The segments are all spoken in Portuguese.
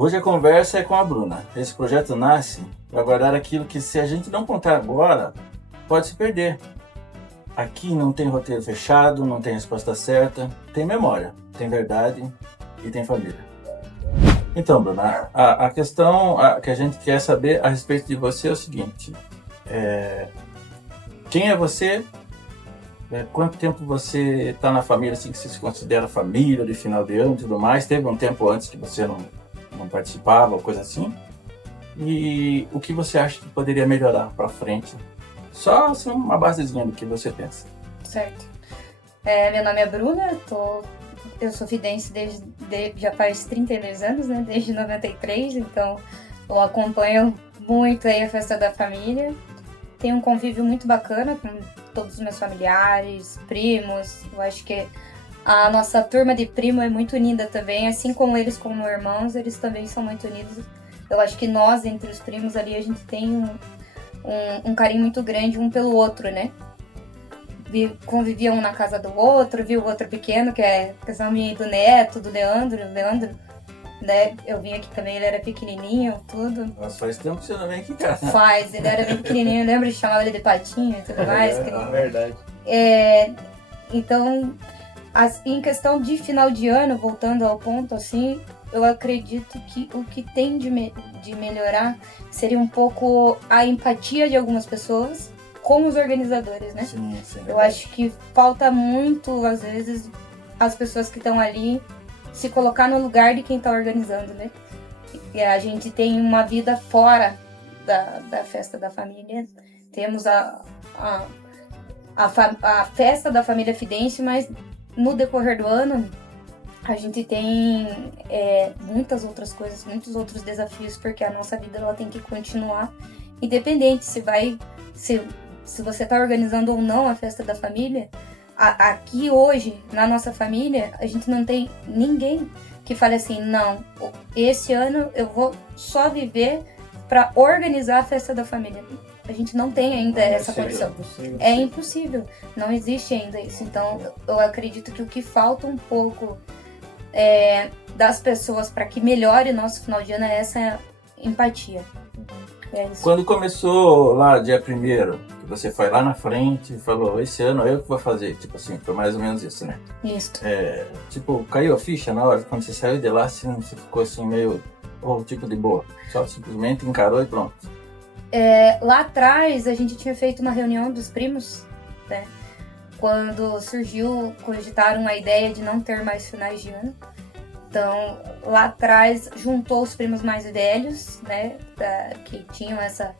Hoje a conversa é com a Bruna. Esse projeto nasce para guardar aquilo que, se a gente não contar agora, pode se perder. Aqui não tem roteiro fechado, não tem resposta certa, tem memória, tem verdade e tem família. Então, Bruna, a questão que a gente quer saber a respeito de você é o seguinte. Quem é você? Quanto tempo você está na família, assim, que você se considera família, de final de ano e tudo mais? Teve um tempo antes que você não participava, ou coisa assim? E o que você acha que poderia melhorar para frente? Só assim, uma basezinha do que você pensa. Certo. Meu nome é Bruna, eu sou fidense já faz 32 anos, né? Desde 93, então eu acompanho muito aí a festa da família. Tenho um convívio muito bacana com todos os meus familiares, primos. Eu acho que a nossa turma de primo é muito unida também, assim como eles como irmãos, eles também são muito unidos. Eu acho que nós, entre os primos ali, a gente tem um carinho muito grande um pelo outro, né? Convivia um na casa do outro, viu o outro pequeno, que é questão minha do Neto, do Leandro, né? Eu vim aqui também, ele era pequenininho, tudo. Nossa, faz tempo que você não vem aqui, cara. Faz, ele era bem pequenininho, lembra de chamava ele de Patinho e tudo mais. É verdade. Então, em questão de final de ano, voltando ao ponto, assim, eu acredito que o que tem de melhorar seria um pouco a empatia de algumas pessoas com os organizadores, né? Sim. Eu acho que falta muito, às vezes, as pessoas que estão ali se colocar no lugar de quem está organizando, né? E a gente tem uma vida fora da festa da família. Temos a festa da família Fidense, mas no decorrer do ano a gente tem muitas outras coisas, muitos outros desafios, porque a nossa vida ela tem que continuar independente se você está organizando ou não a festa da família. Aqui hoje, na nossa família, a gente não tem ninguém que fale assim, não, esse ano eu vou só viver para organizar a festa da família. A gente não tem ainda essa condição. É impossível, não existe ainda isso. Então, eu acredito que o que falta um pouco das pessoas para que melhore nosso final de ano é essa empatia. É isso. Quando começou lá, dia 1º, que você foi lá na frente e falou, esse ano eu que vou fazer, tipo assim, foi mais ou menos isso, né? Isso. Tipo, caiu a ficha na hora, quando você saiu de lá, assim, você ficou assim meio, tipo de boa, só simplesmente encarou e pronto. Lá atrás, a gente tinha feito uma reunião dos primos, né? Quando cogitaram a ideia de não ter mais finais de ano. Então, lá atrás, juntou os primos mais velhos, né, que tinham essa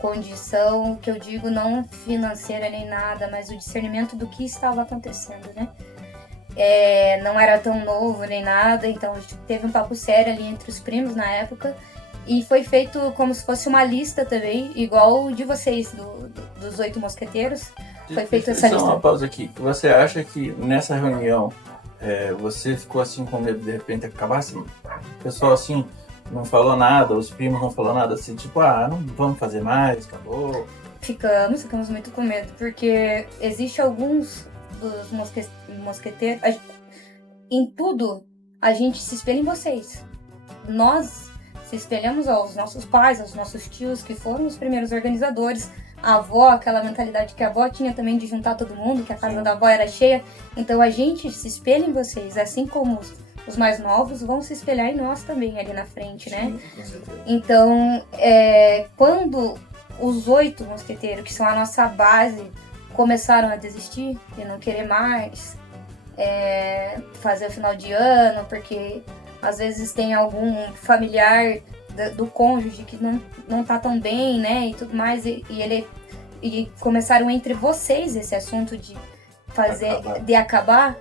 condição, que eu digo não financeira nem nada, mas o discernimento do que estava acontecendo, né. Não era tão novo nem nada, então a gente teve um papo sério ali entre os primos na época, e foi feito como se fosse uma lista também, igual de vocês, dos 8 mosqueteiros, foi feita essa lista. Só uma pausa aqui, você acha que nessa reunião você ficou assim com medo de repente acabasse? O pessoal assim não falou nada, os primos não falaram nada, assim, tipo, não vamos fazer mais, acabou. Ficamos muito com medo, porque existe alguns dos mosqueteiros, em tudo a gente se espelha em vocês. Nós se espelhamos aos nossos pais, aos nossos tios, que foram os primeiros organizadores. A avó, aquela mentalidade que a avó tinha também de juntar todo mundo, que a casa da avó era cheia. Então a gente se espelha em vocês, assim como os mais novos vão se espelhar em nós também ali na frente, né? Sim, com certeza. Então, quando os 8 mosqueteiros, que são a nossa base, começaram a desistir e não querer mais fazer o final de ano, porque às vezes tem algum familiar do cônjuge que não tá tão bem, né, e tudo mais, e começaram entre vocês esse assunto de acabar,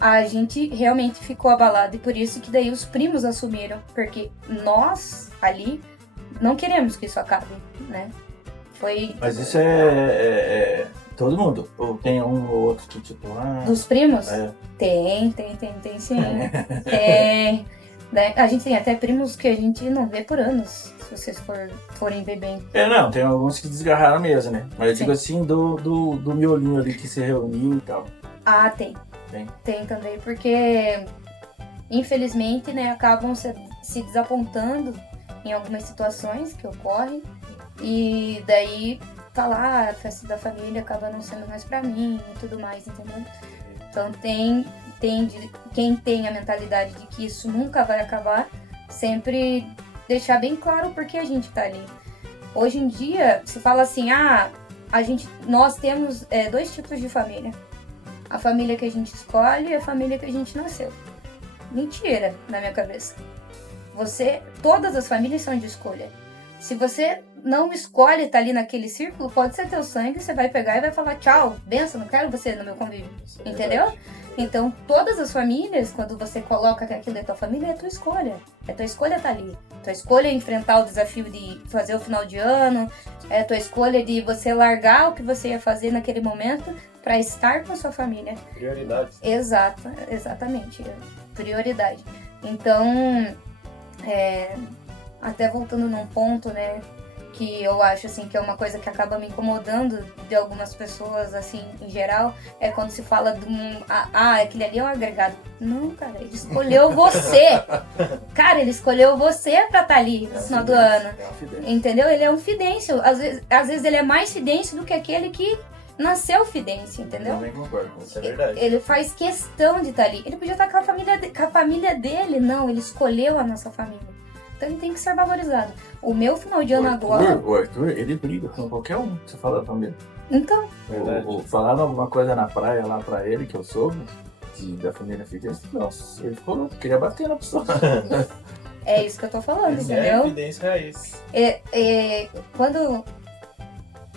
a gente realmente ficou abalado, e por isso que daí os primos assumiram, porque nós ali não queremos que isso acabe, né. Mas isso todo mundo? Ou tem um ou outro que tipo... Dos primos? Tem sim. Tem. Né? A gente tem até primos que a gente não vê por anos, se vocês forem ver bem. Não, tem alguns que desgarraram mesmo, né? Mas eu digo assim, do miolinho ali que se reuniu e tal. Tem. Tem também, porque infelizmente, né, acabam se desapontando em algumas situações que ocorrem e daí falar, a festa da família acaba não sendo mais pra mim e tudo mais, entendeu? Então quem tem a mentalidade de que isso nunca vai acabar, sempre deixar bem claro por que a gente tá ali. Hoje em dia, se fala assim, nós temos 2 tipos de família. A família que a gente escolhe e a família que a gente nasceu. Mentira, na minha cabeça. Todas as famílias são de escolha. Se você não escolhe estar ali naquele círculo, pode ser teu sangue, você vai pegar e vai falar tchau, benção, não quero você no meu convívio. Entendeu? Então, todas as famílias, quando você coloca que aquilo é tua família, é tua escolha. É tua escolha estar ali. Tua escolha é enfrentar o desafio de fazer o final de ano. É tua escolha de você largar o que você ia fazer naquele momento para estar com a sua família. Prioridades. Exatamente. Prioridade. Então, até voltando num ponto, né, que eu acho, assim, que é uma coisa que acaba me incomodando de algumas pessoas, assim, em geral, é quando se fala de aquele ali é um agregado. Não, cara, ele escolheu você. Cara, ele escolheu você pra estar ali no final do ano. Entendeu? Ele é um fidêncio. Às vezes ele é mais fidêncio do que aquele que nasceu fidêncio, entendeu? Eu também concordo, isso é verdade. Ele faz questão de estar ali. Ele podia estar com a família dele. Não, ele escolheu a nossa família. Então ele tem que ser valorizado. O meu final de ano agora... O Arthur, ele briga com qualquer um que você fala da família. Então... Falaram alguma coisa na praia lá pra ele, que eu soube, da família Fidesz. Nossa, ele falou, queria bater na pessoa. É isso que eu tô falando, Isso entendeu? é evidência raiz. Quando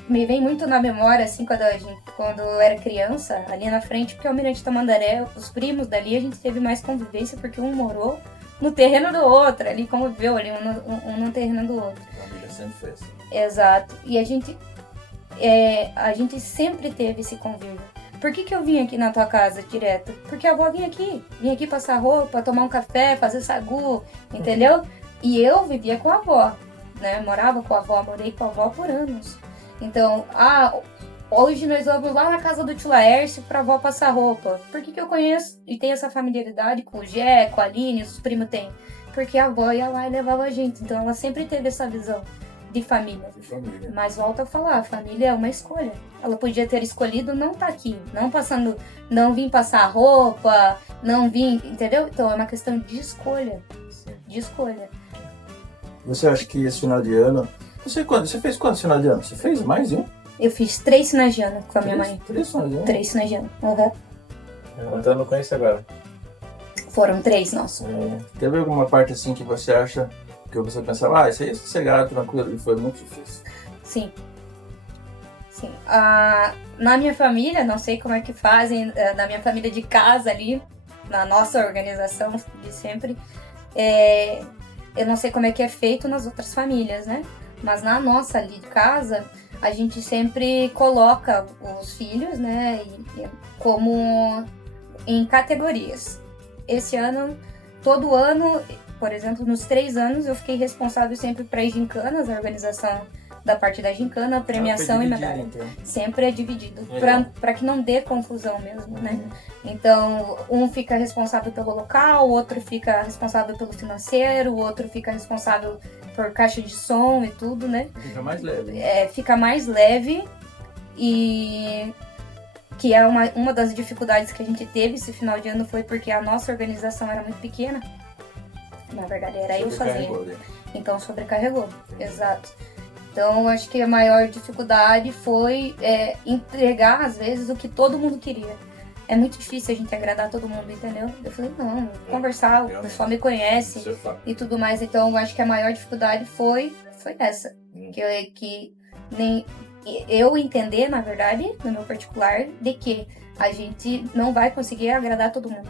me vem muito na memória, assim, quando eu era criança, ali na frente, porque o Almirante Tamandaré, os primos dali, a gente teve mais convivência, porque um morou no terreno do outro, ali conviveu ali um no terreno do outro. A família sempre foi assim. Exato. E a gente sempre teve esse convívio. Por que eu vim aqui na tua casa direto? Porque a avó vinha aqui passar roupa, tomar um café, fazer sagu, entendeu? E eu vivia com a avó, né? Morava com a avó, morei com a avó por anos. Então, hoje nós vamos lá na casa do tio Laércio pra avó passar roupa. Por que eu conheço e tenho essa familiaridade com o Gé, com a Aline, os primos têm? Porque a avó ia lá e levava a gente. Então ela sempre teve essa visão de família. Mas volto a falar, a família é uma escolha. Ela podia ter escolhido não estar aqui, não vim passar roupa, não vim, entendeu? Então é uma questão de escolha. De escolha. Você acha que esse final de ano... Você fez quantos final de ano? Você fez mais de um? Eu fiz 3 finais de ano com a minha mãe. 3 finais de ano? 3 finais de ano. Uhum. Então eu não conheço agora. Foram 3, nossa. Teve alguma parte assim que você acha que você pensava, isso aí é sossegado, tranquilo, e foi muito difícil? Sim. Na minha família, não sei como é que fazem, na minha família de casa ali, na nossa organização de sempre, eu não sei como é que é feito nas outras famílias, né? Mas na nossa ali de casa, a gente sempre coloca os filhos, né, como em categorias. Esse ano, todo ano, por exemplo, nos 3 anos, eu fiquei responsável sempre para as gincanas, a organização da parte da gincana, premiação e medalha. Então. Sempre é dividido, para que não dê confusão mesmo, né? Então, um fica responsável pelo local, o outro fica responsável pelo financeiro, o outro fica responsável por caixa de som e tudo, né? Fica mais leve. Fica mais leve e que é uma das dificuldades que a gente teve esse final de ano foi porque a nossa organização era muito pequena. Na verdade, era eu sozinha. Então, sobrecarregou. Exato. Então, eu acho que a maior dificuldade foi entregar, às vezes, o que todo mundo queria. É muito difícil a gente agradar todo mundo, entendeu? Eu falei, não, conversar, o pessoal me conhece e tudo mais. Então, eu acho que a maior dificuldade foi essa. Que nem eu entender, na verdade, no meu particular, de que a gente não vai conseguir agradar todo mundo,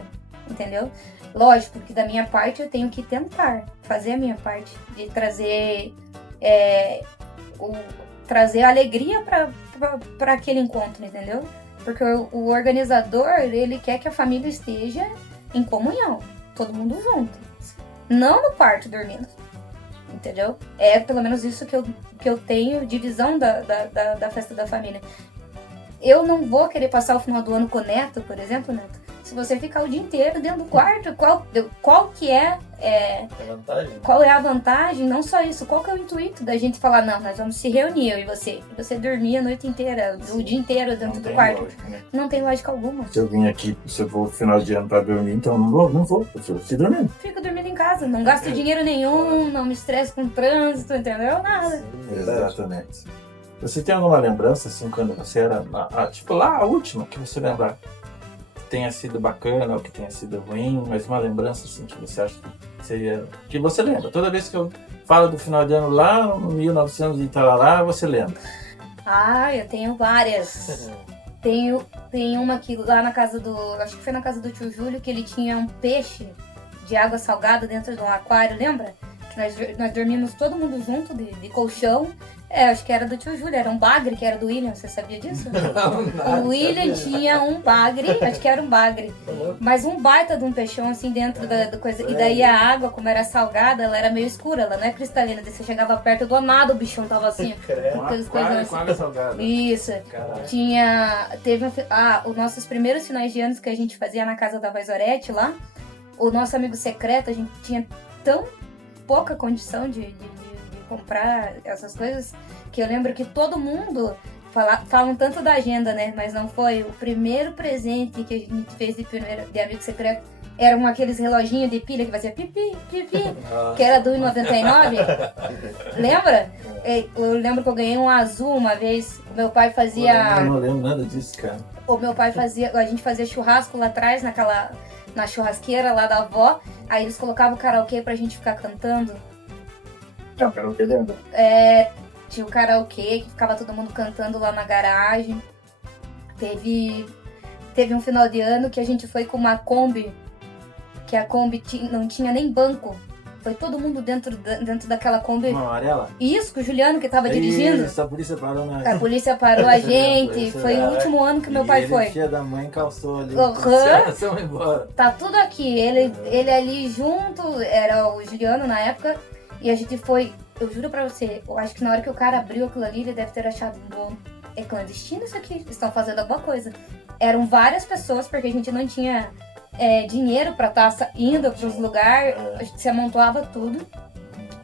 entendeu? Lógico que da minha parte eu tenho que tentar fazer a minha parte de trazer trazer alegria para aquele encontro, entendeu? Porque o organizador, ele quer que a família esteja em comunhão, todo mundo junto, não no quarto dormindo, entendeu? É pelo menos isso que eu tenho de visão da festa da família. Eu não vou querer passar o final do ano com o Neto, por exemplo, Neto, Se você ficar o dia inteiro dentro do quarto, qual que é, É vantagem? qual é a vantagem? Não só isso, qual que é o intuito da gente falar, não, nós vamos se reunir, eu e você. E você dormir a noite inteira, o dia inteiro dentro Não do tem quarto. lógica, né? Não tem lógica alguma. Se eu vim aqui, se eu vou no final de ano pra dormir, então eu não vou. Eu fico dormindo. Fico dormindo em casa, não gasto dinheiro nenhum, não me estresso com trânsito, entendeu? Nada. Exatamente. Você tem alguma lembrança, assim, quando você era, tipo, lá a última que você lembra que tenha sido bacana ou que tenha sido ruim, mas uma lembrança, assim, que você acha que seria... Que você lembra. Toda vez que eu falo do final de ano lá, no 1900 e tal lá, você lembra. Ah, eu tenho várias. Tem uma que lá na casa do... Acho que foi na casa do tio Júlio, que ele tinha um peixe de água salgada dentro de um aquário, lembra? Que nós dormimos todo mundo junto, de colchão. Acho que era do tio Júlio, era um bagre que era do William, você sabia disso? O William tinha um bagre, acho que era um bagre, mas um baita de um peixão assim dentro da coisa. E daí a água, como era salgada, ela era meio escura, ela não é cristalina. Daí você chegava perto do nada, o bichão tava assim, com aquelas coisas assim. Com água salgada. Isso. Caralho. Teve os nossos primeiros finais de anos que a gente fazia na casa da Vazorete lá, o nosso amigo secreto, a gente tinha tão pouca condição de comprar essas coisas, que eu lembro que todo mundo falam tanto da agenda, né? Mas não foi. O primeiro presente que a gente fez de amigo secreto eram aqueles reloginhos de pilha que fazia pipi, pipi, que era do 1,99. Lembra? Eu lembro que eu ganhei um azul uma vez. Meu pai fazia... Eu não lembro nada disso, cara. O meu pai a gente fazia churrasco lá atrás, na churrasqueira lá da avó. Aí eles colocavam o karaokê pra gente ficar cantando. Não, karaokê lembra. Tinha o karaokê que ficava todo mundo cantando lá na garagem. Teve um final de ano que a gente foi com uma Kombi, que a Kombi não tinha nem banco. Foi todo mundo dentro daquela Kombi. Uma amarela? Isso, com o Juliano que tava dirigindo. Isso, a polícia parou na... A polícia parou a gente. Foi o último ano que meu pai foi. Filha da mãe calçou ali. Aham. Vamos embora. Tá tudo aqui. Ele ali junto, era o Juliano na época. E a gente foi, eu juro pra você, eu acho que na hora que o cara abriu aquilo ali, ele deve ter achado, bom, é clandestino isso aqui, eles estão fazendo alguma coisa. Eram várias pessoas, porque a gente não tinha dinheiro pra estar indo pros lugares, a gente se amontoava tudo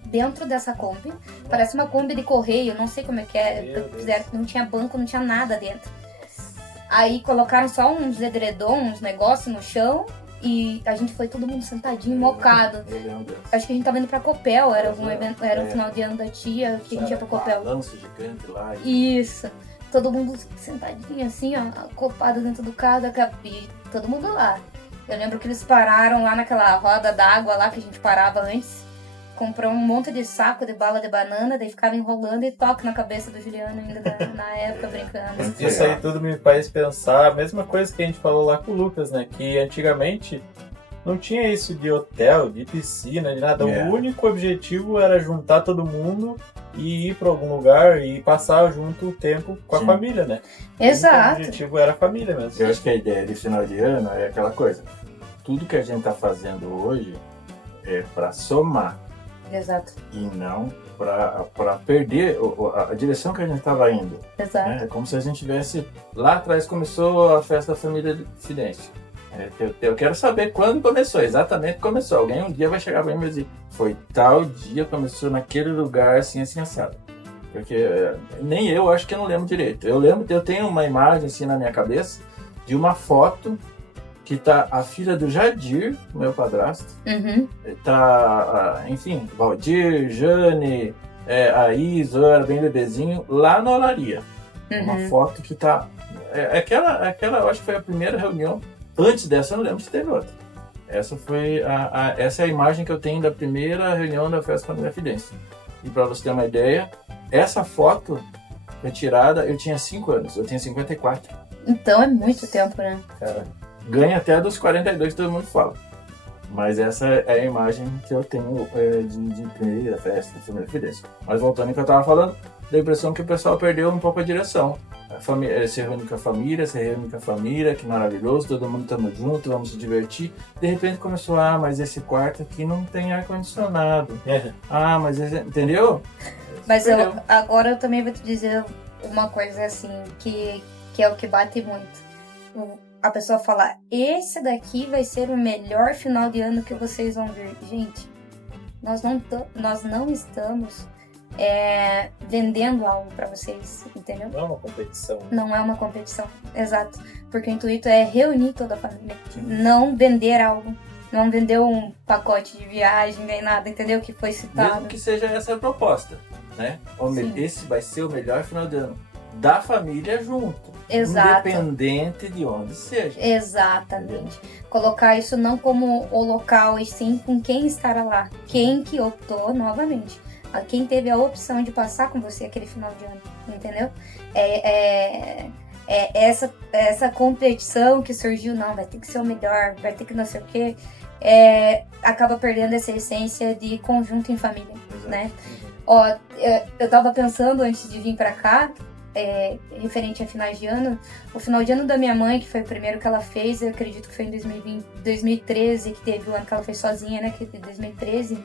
dentro dessa Kombi. Parece uma Kombi de correio, não sei como é que fizeram, não tinha banco, não tinha nada dentro. Aí colocaram só uns edredons, uns negócios no chão. E a gente foi todo mundo sentadinho, mocado. Acho que a gente tava indo pra Copel, era um evento, era um final de ano da tia, que a gente ia pra Copel. Balanço gigante lá. Isso. Todo mundo sentadinho assim, ó, acopado dentro do carro, e todo mundo lá. Eu lembro que eles pararam lá naquela roda d'água lá que a gente parava antes. Comprou um monte de saco de bala de banana, daí ficava enrolando e toque na cabeça do Juliano ainda na época, brincando. Isso aí tudo me faz pensar a mesma coisa que a gente falou lá com o Lucas, né? Que antigamente não tinha isso de hotel, de piscina, de nada. O único objetivo era juntar todo mundo e ir pra algum lugar e passar junto o tempo com a família, né? Exato. O objetivo era a família mesmo. Eu acho que a ideia de final de ano é aquela coisa. Tudo que a gente tá fazendo hoje é pra somar. Exato. E não para perder a direção que a gente estava indo. Exato. Né? É como se a gente tivesse... Lá atrás começou a festa da família Fidêncio. Eu quero saber quando começou, exatamente começou. Alguém um dia vai chegar para mim e dizer, foi tal dia, começou naquele lugar, assim, assado. Porque nem eu acho que eu não lembro direito. Eu tenho uma imagem assim na minha cabeça de uma foto que tá a filha do Jadir, meu padrasto, tá, enfim, Valdir, Jane, a Isa, eu era bem bebezinho, lá na olaria. Uma foto que tá... Aquela, eu acho que foi a primeira reunião. Antes dessa, eu não lembro se teve outra. Essa foi essa é a imagem que eu tenho da primeira reunião da Festa Família Fidêncio. E para você ter uma ideia, essa foto foi tirada, eu tinha 5 anos, eu tinha 54. Então é muito tempo, né? Cara, Ganha até dos 42 que todo mundo fala. Mas essa é a imagem que eu tenho de primeira festa, de família Fidêncio. Mas voltando ao que eu estava falando, dá a impressão que o pessoal perdeu um pouco a direção. Se reúne com a família, que maravilhoso, todo mundo estamos juntos, vamos se divertir. De repente começou, mas esse quarto aqui não tem ar-condicionado. Mas entendeu? Mas agora eu também vou te dizer uma coisa assim, que é o que bate muito. a pessoa fala, esse daqui vai ser o melhor final de ano que vocês vão ver. Gente, nós não estamos vendendo algo pra vocês, entendeu? Não é uma competição. Não é uma competição, exato. Porque o intuito é reunir toda a família. Não vender algo. Não vender um pacote de viagem, nem nada, entendeu? Que foi citado. Mesmo que seja essa a proposta, né? Sim. Esse vai ser o melhor final de ano da família junto. Exato. Independente de onde seja. Exatamente. Colocar isso não como o local, e sim com quem estará lá. Quem que optou, novamente. Quem teve a opção de passar com você aquele final de ano, entendeu? Essa competição que surgiu, não, vai ter que ser o melhor, vai ter que não sei o quê, acaba perdendo essa essência de conjunto em família, né? Ó, eu tava pensando antes de vir pra cá, referente a finais de ano, o final de ano da minha mãe, que foi o primeiro que ela fez, eu acredito que foi em 2013, que teve o ano que ela fez sozinha, né, que foi 2013,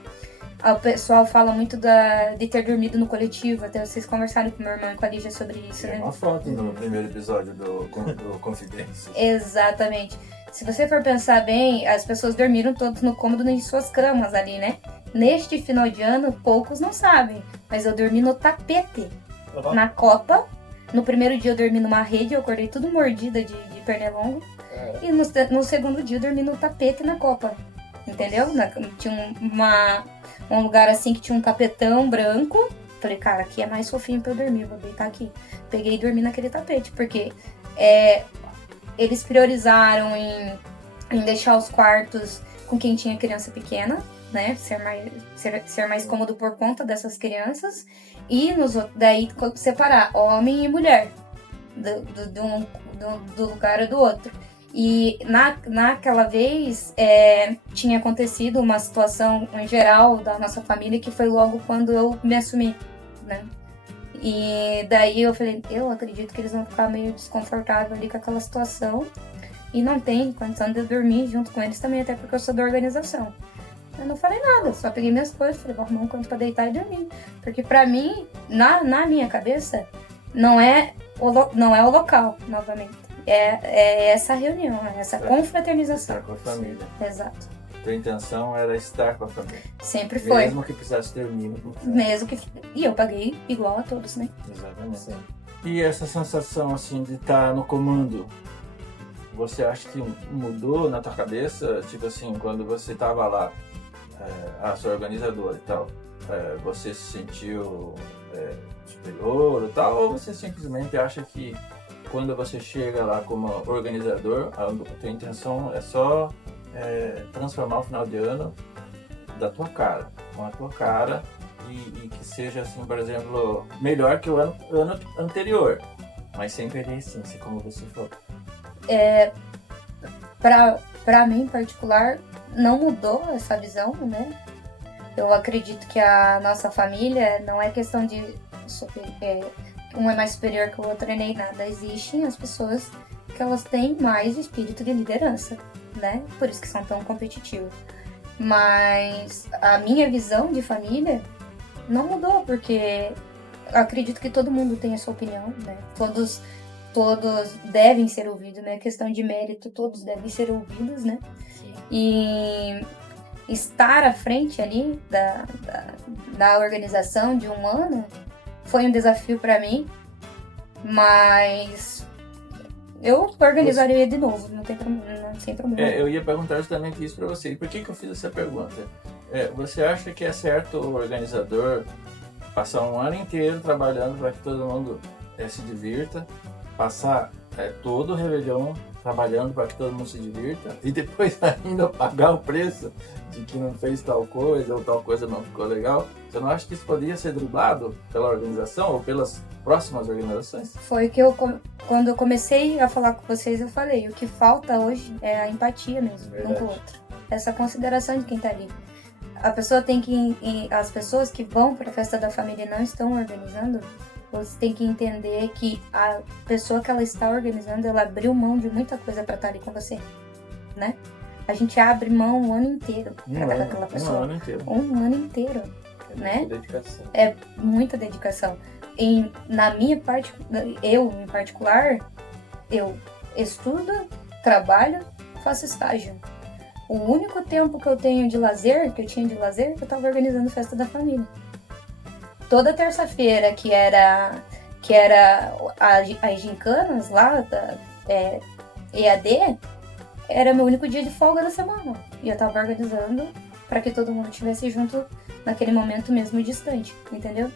o pessoal fala muito de ter dormido no coletivo, até vocês conversaram com meu irmão e com a Lígia sobre isso, né? Tem uma foto no primeiro episódio do Confidência. Exatamente. Se você for pensar bem, as pessoas dormiram todos no cômodo em suas camas ali, né? Neste final de ano, poucos não sabem, mas eu dormi no tapete, na copa. No primeiro dia eu dormi numa rede, eu acordei tudo mordida de pernilongo. E no segundo dia eu dormi no tapete na copa, entendeu? Tinha um lugar assim que tinha um tapetão branco. Falei, cara, aqui é mais fofinho pra eu dormir, vou deitar aqui. Peguei e dormi naquele tapete, porque eles priorizaram em deixar os quartos com quem tinha criança pequena, né? Ser mais cômodo por conta dessas crianças. E daí separar homem e mulher do lugar do outro. E naquela vez tinha acontecido uma situação em geral da nossa família que foi logo quando eu me assumi, né? E daí eu falei, eu acredito que eles vão ficar meio desconfortáveis ali com aquela situação e não tem condição de eu dormir junto com eles também, até porque eu sou da organização. Eu não falei nada, só peguei minhas coisas, falei, vou arrumar um canto pra deitar e dormir. Porque pra mim, na minha cabeça, não é o local, novamente. É essa reunião, essa confraternização. Estar com a família. Exato. Tua intenção era estar com a família. Sempre foi. Mesmo que precisasse ter mínimo. E eu paguei igual a todos, né? Exatamente. Sim. E essa sensação assim de estar no comando, você acha que mudou na tua cabeça? Tipo assim, quando você estava lá, a sua organizadora e tal, você se sentiu superior e tal? Ou você simplesmente acha que quando você chega lá como organizador, a tua intenção é só transformar o final de ano da tua cara, com a tua cara, e que seja assim, por exemplo, melhor que o ano anterior, mas sem perder a essência, como você falou. Pra mim em particular, não mudou essa visão, né? Eu acredito que a nossa família não é questão de um é mais superior que o outro nem nada. Existem as pessoas que elas têm mais espírito de liderança, né? Por isso que são tão competitivas. Mas a minha visão de família não mudou, porque eu acredito que todo mundo tem a sua opinião, né? Todos devem ser ouvidos, né? Questão de mérito, todos devem ser ouvidos, né? Sim. E estar à frente ali da organização de um ano foi um desafio para mim, mas eu organizaria de novo, não tem problema, sem problema. Eu ia perguntar justamente isso para você. E por que eu fiz essa pergunta? Você acha que é certo o organizador passar um ano inteiro trabalhando para que todo mundo se divirta, passar todo o Réveillon trabalhando para que todo mundo se divirta e depois ainda pagar o preço de que não fez tal coisa ou tal coisa não ficou legal? Você não acha que isso poderia ser driblado pela organização ou pelas próximas organizações? Foi o que quando eu comecei a falar com vocês, eu falei, o que falta hoje é a empatia mesmo, um com o outro. Essa consideração de quem tá ali. A pessoa tem que, as pessoas que vão para a festa da família e não estão organizando, você tem que entender que a pessoa que ela está organizando, ela abriu mão de muita coisa para estar ali com você, né? A gente abre mão um ano inteiro para estar com aquela pessoa. Um ano inteiro. Um ano inteiro, né? Muita dedicação. É muita dedicação. Na minha parte, eu em particular, eu estudo, trabalho, faço estágio. O único tempo que eu tenho de lazer, eu tava organizando festa da família. Toda terça-feira, que era as gincanas lá, EAD, era meu único dia de folga da semana. E eu tava organizando para que todo mundo estivesse junto naquele momento mesmo distante, entendeu?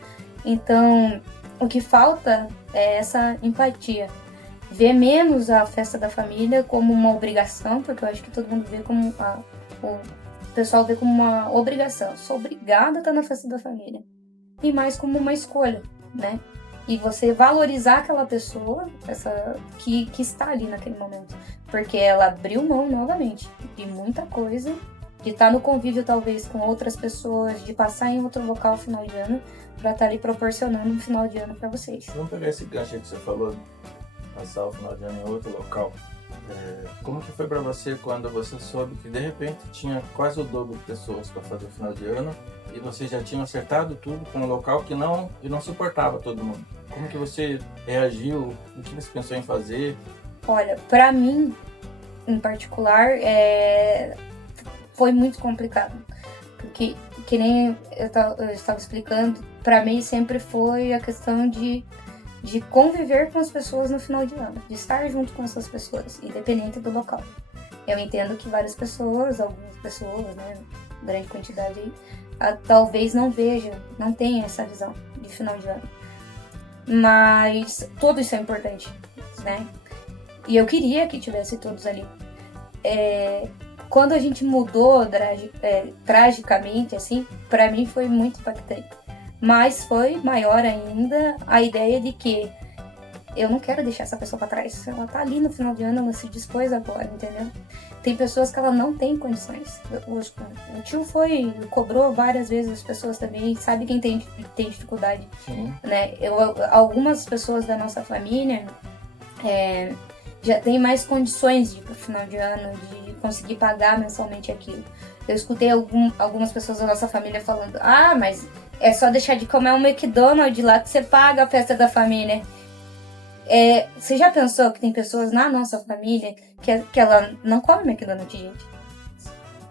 Então, o que falta é essa empatia. Ver menos a festa da família como uma obrigação, porque eu acho que todo mundo vê como... o pessoal vê como uma obrigação. Sou obrigada a estar na festa da família. E mais como uma escolha, né? E você valorizar aquela pessoa que está ali naquele momento. Porque ela abriu mão novamente de muita coisa, de estar no convívio talvez com outras pessoas, de passar em outro local no final de ano, para estar ali proporcionando um final de ano para vocês. Vamos pegar esse gancho que você falou, passar o final de ano em outro local. Como que foi para você quando você soube que de repente tinha quase o dobro de pessoas para fazer o final de ano e vocês já tinham acertado tudo com um local que não suportava todo mundo? Como que você reagiu? O que você pensou em fazer? Olha, para mim, em particular, foi muito complicado. Porque, que nem eu estava explicando, para mim sempre foi a questão de conviver com as pessoas no final de ano, de estar junto com essas pessoas, independente do local. Eu entendo que várias pessoas, algumas pessoas, né, grande quantidade aí, talvez não tenham essa visão de final de ano. Mas tudo isso é importante, né? E eu queria que tivesse todos ali. Quando a gente mudou tragicamente, assim, pra mim foi muito impactante. Mas foi maior ainda a ideia de que eu não quero deixar essa pessoa pra trás. Ela tá ali no final de ano, ela se dispôs agora, entendeu? Tem pessoas que ela não tem condições. O tio cobrou várias vezes as pessoas também, sabe quem tem dificuldade. Sim. Né? Algumas pessoas da nossa família já tem mais condições de ir pro final de ano, de conseguir pagar mensalmente aquilo. Eu escutei algumas pessoas da nossa família falando, mas é só deixar de comer um McDonald's lá que você paga a festa da família. Você já pensou que tem pessoas na nossa família que ela não come McDonald's, gente?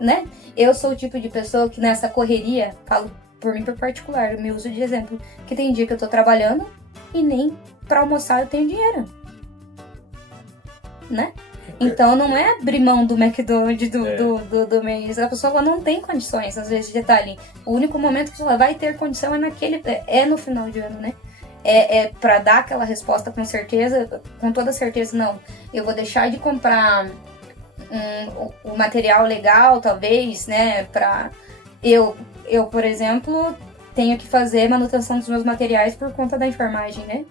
Né? Eu sou o tipo de pessoa que nessa correria, falo por mim por particular, me uso de exemplo, que tem dia que eu tô trabalhando e nem pra almoçar eu tenho dinheiro. Né? Então não é abrir mão do McDonald's do mês. A pessoa ela não tem condições, às vezes, de estar ali. O único momento que ela vai ter condição é no final de ano, né? Pra dar aquela resposta com certeza, com toda certeza, não. Eu vou deixar de comprar o material legal, talvez, né? Eu, por exemplo, tenho que fazer manutenção dos meus materiais por conta da enfermagem, né?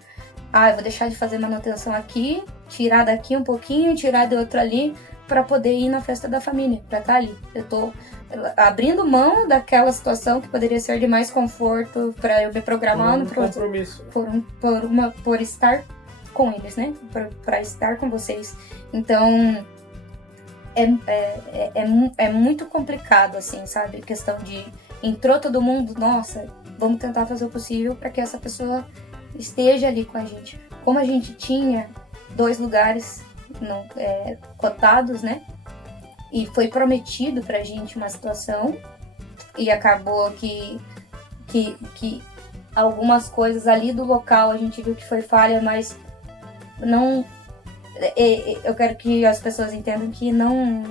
Eu vou deixar de fazer manutenção aqui, tirar daqui um pouquinho, tirar de outro ali, para poder ir na festa da família, para estar ali. Eu tô abrindo mão daquela situação que poderia ser de mais conforto para eu me programar no compromisso. Por estar com eles, né? Para estar com vocês. Então, é muito complicado, assim, sabe? A questão de entrou todo mundo, nossa, vamos tentar fazer o possível para que essa pessoa esteja ali com a gente. Como a gente tinha 2 lugares cotados, né? E foi prometido pra gente uma situação e acabou que algumas coisas ali do local a gente viu que foi falha, mas não... Eu quero que as pessoas entendam que não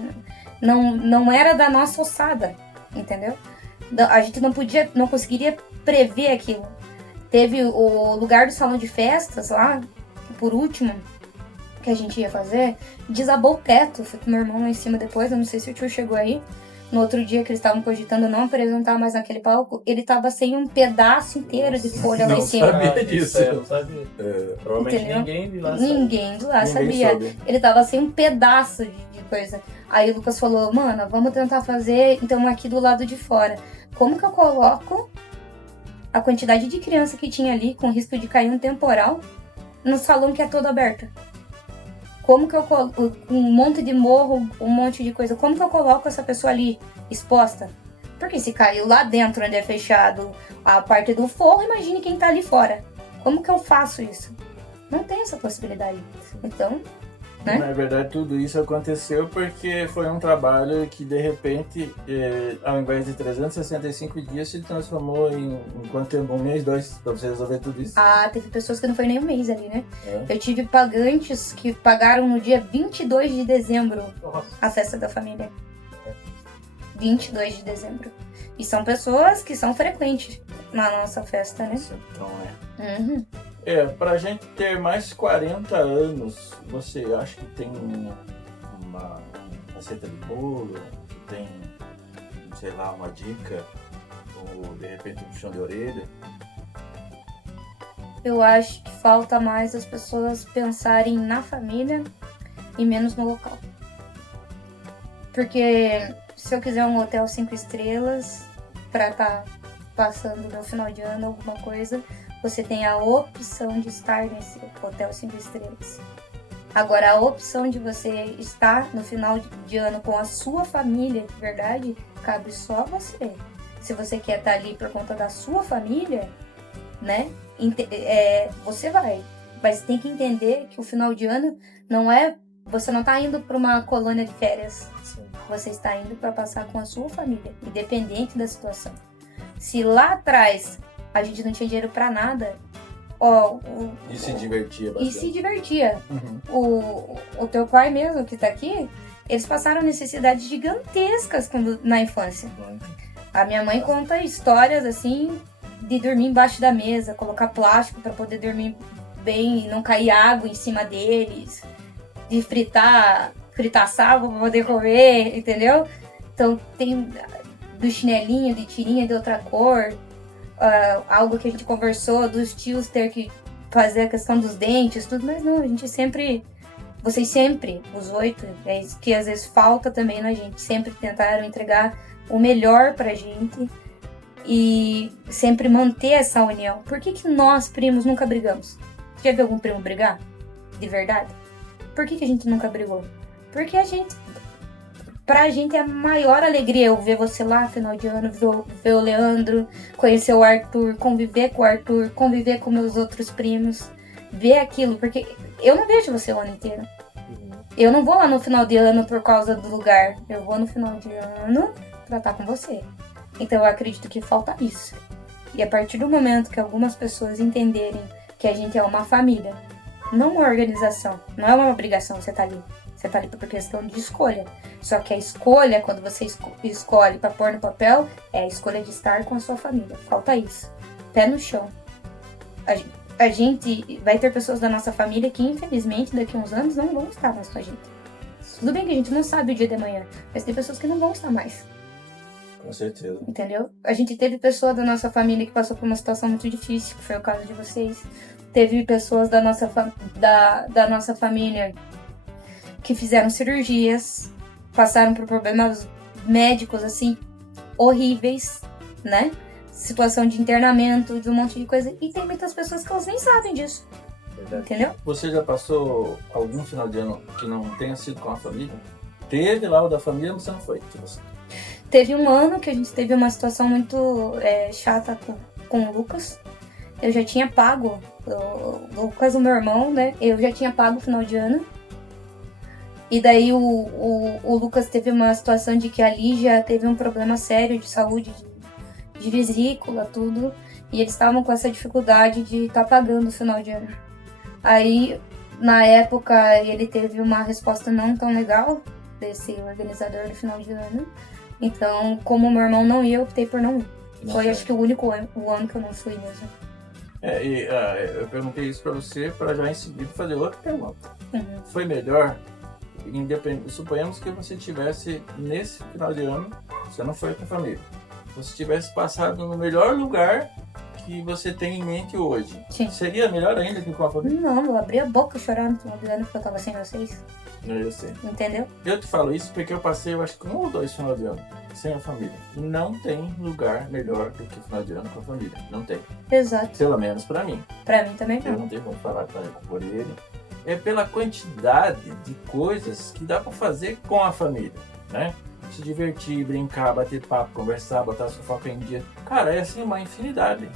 era da nossa ossada, entendeu? A gente não conseguiria prever aquilo. Teve o lugar do salão de festas lá, por último, que a gente ia fazer, desabou o teto. Fui com meu irmão lá em cima depois, eu não sei se o tio chegou aí. No outro dia que eles estavam cogitando não apresentar mais naquele palco, ele tava sem um pedaço inteiro de folha lá em cima. Não sabia disso. Não sabia. Provavelmente entendeu? Ninguém de lá sabia. Ele tava sem um pedaço de coisa. Aí o Lucas falou, mano, vamos tentar fazer então aqui do lado de fora. Como que eu coloco a quantidade de criança que tinha ali, com risco de cair um temporal, no salão que é todo aberto? Como que eu coloco um monte de morro, um monte de coisa, como que eu coloco essa pessoa ali exposta? Porque se caiu lá dentro, onde é fechado a parte do forro, imagine quem tá ali fora. Como que eu faço isso? Não tem essa possibilidade. Então, né? Na verdade, tudo isso aconteceu porque foi um trabalho que, de repente, ao invés de 365 dias, se transformou em quanto tempo? 1 mês, 2, para você resolver tudo isso? Ah, teve pessoas que não foi nem um mês ali, né? É. Eu tive pagantes que pagaram no dia 22 de dezembro Nossa. a festa da família. 22 de dezembro. E são pessoas que são frequentes na nossa festa, né? Então, Uhum. pra gente ter mais 40 anos, você acha que tem uma receita de bolo? Tem, sei lá, uma dica? Ou, de repente, um puxão de orelha? Eu acho que falta mais as pessoas pensarem na família e menos no local. Porque se eu quiser um hotel 5 estrelas pra estar passando no final de ano alguma coisa, você tem a opção de estar nesse hotel 5 estrelas. Agora, a opção de você estar no final de ano com a sua família, de verdade, cabe só a você. Se você quer estar ali por conta da sua família, né? Você vai. Mas tem que entender que o final de ano não é... Você não está indo para uma colônia de férias. Sim. Você está indo para passar com a sua família, independente da situação. Se lá atrás a gente não tinha dinheiro para nada, E se divertia e bastante. se divertia. Uhum. O teu pai mesmo, que tá aqui, eles passaram necessidades gigantescas na infância. A minha mãe conta histórias, assim, de dormir embaixo da mesa, colocar plástico para poder dormir bem e não cair água em cima deles, de fritar sal para poder comer, entendeu? Então, tem do chinelinho, de tirinha de outra cor, algo que a gente conversou, dos tios ter que fazer a questão dos dentes, tudo, mas não, a gente sempre... Vocês sempre, os 8, é isso que às vezes falta também na gente, sempre tentaram entregar o melhor pra gente e sempre manter essa união. Por que nós, primos, nunca brigamos? Você já viu algum primo brigar? De verdade? Por que a gente nunca brigou? Porque pra gente é a maior alegria eu ver você lá, final de ano, ver o Leandro, conhecer o Arthur, conviver com o Arthur, conviver com meus outros primos, ver aquilo, porque eu não vejo você o ano inteiro. Eu não vou lá no final de ano por causa do lugar, eu vou no final de ano pra estar com você. Então eu acredito que falta isso. E a partir do momento que algumas pessoas entenderem que a gente é uma família, não uma organização, não é uma obrigação você tá ali. Você tá ali por questão de escolha. Só que a escolha, quando você escolhe pra pôr no papel, é a escolha de estar com a sua família. Falta isso. Pé no chão. A gente vai ter pessoas da nossa família que, infelizmente, daqui a uns anos não vão estar mais com a gente. Tudo bem que a gente não sabe o dia de amanhã, mas tem pessoas que não vão estar mais. Com certeza. Entendeu? A gente teve pessoa da nossa família que passou por uma situação muito difícil, que foi o caso de vocês. Teve pessoas da nossa família que fizeram cirurgias, passaram por problemas médicos, assim, horríveis, né? Situação de internamento, de um monte de coisa. E tem muitas pessoas que elas nem sabem disso. Verdade. Entendeu? Você já passou algum final de ano que não tenha sido com a família? Teve lá o da família, mas você não foi. Teve um ano que a gente teve uma situação muito chata com o Lucas. Eu já tinha pago, o Lucas, o meu irmão, né? Eu já tinha pago o final de ano. E daí o Lucas teve uma situação de que a Lígia teve um problema sério de saúde, de vesícula, tudo. E eles estavam com essa dificuldade de estar pagando o final de ano. Aí, na época, ele teve uma resposta não tão legal desse organizador do final de ano. Então, como o meu irmão não ia, eu optei por não ir. Foi, acho que, o único ano que eu não fui mesmo. Eu perguntei isso pra você, pra já em seguida fazer outra pergunta. Uhum. Foi melhor, suponhamos que você tivesse, nesse final de ano, você não foi com a família, você tivesse passado no melhor lugar que você tem em mente hoje. Sim. Seria melhor ainda que com a família? Não, eu abri a boca chorando no final do ano porque eu tava sem vocês. Eu sei. Entendeu? Eu te falo isso porque eu passei, eu acho que 1 ou 2 final de ano sem a família. Não tem lugar melhor do que o final de ano com a família. Não tem. Exato. Pelo menos pra mim. Pra mim também Eu não. não tenho como falar por ele. É pela quantidade de coisas que dá pra fazer com a família, né? Se divertir, brincar, bater papo, conversar, botar a fofoca em dia. Cara, é assim uma infinidade.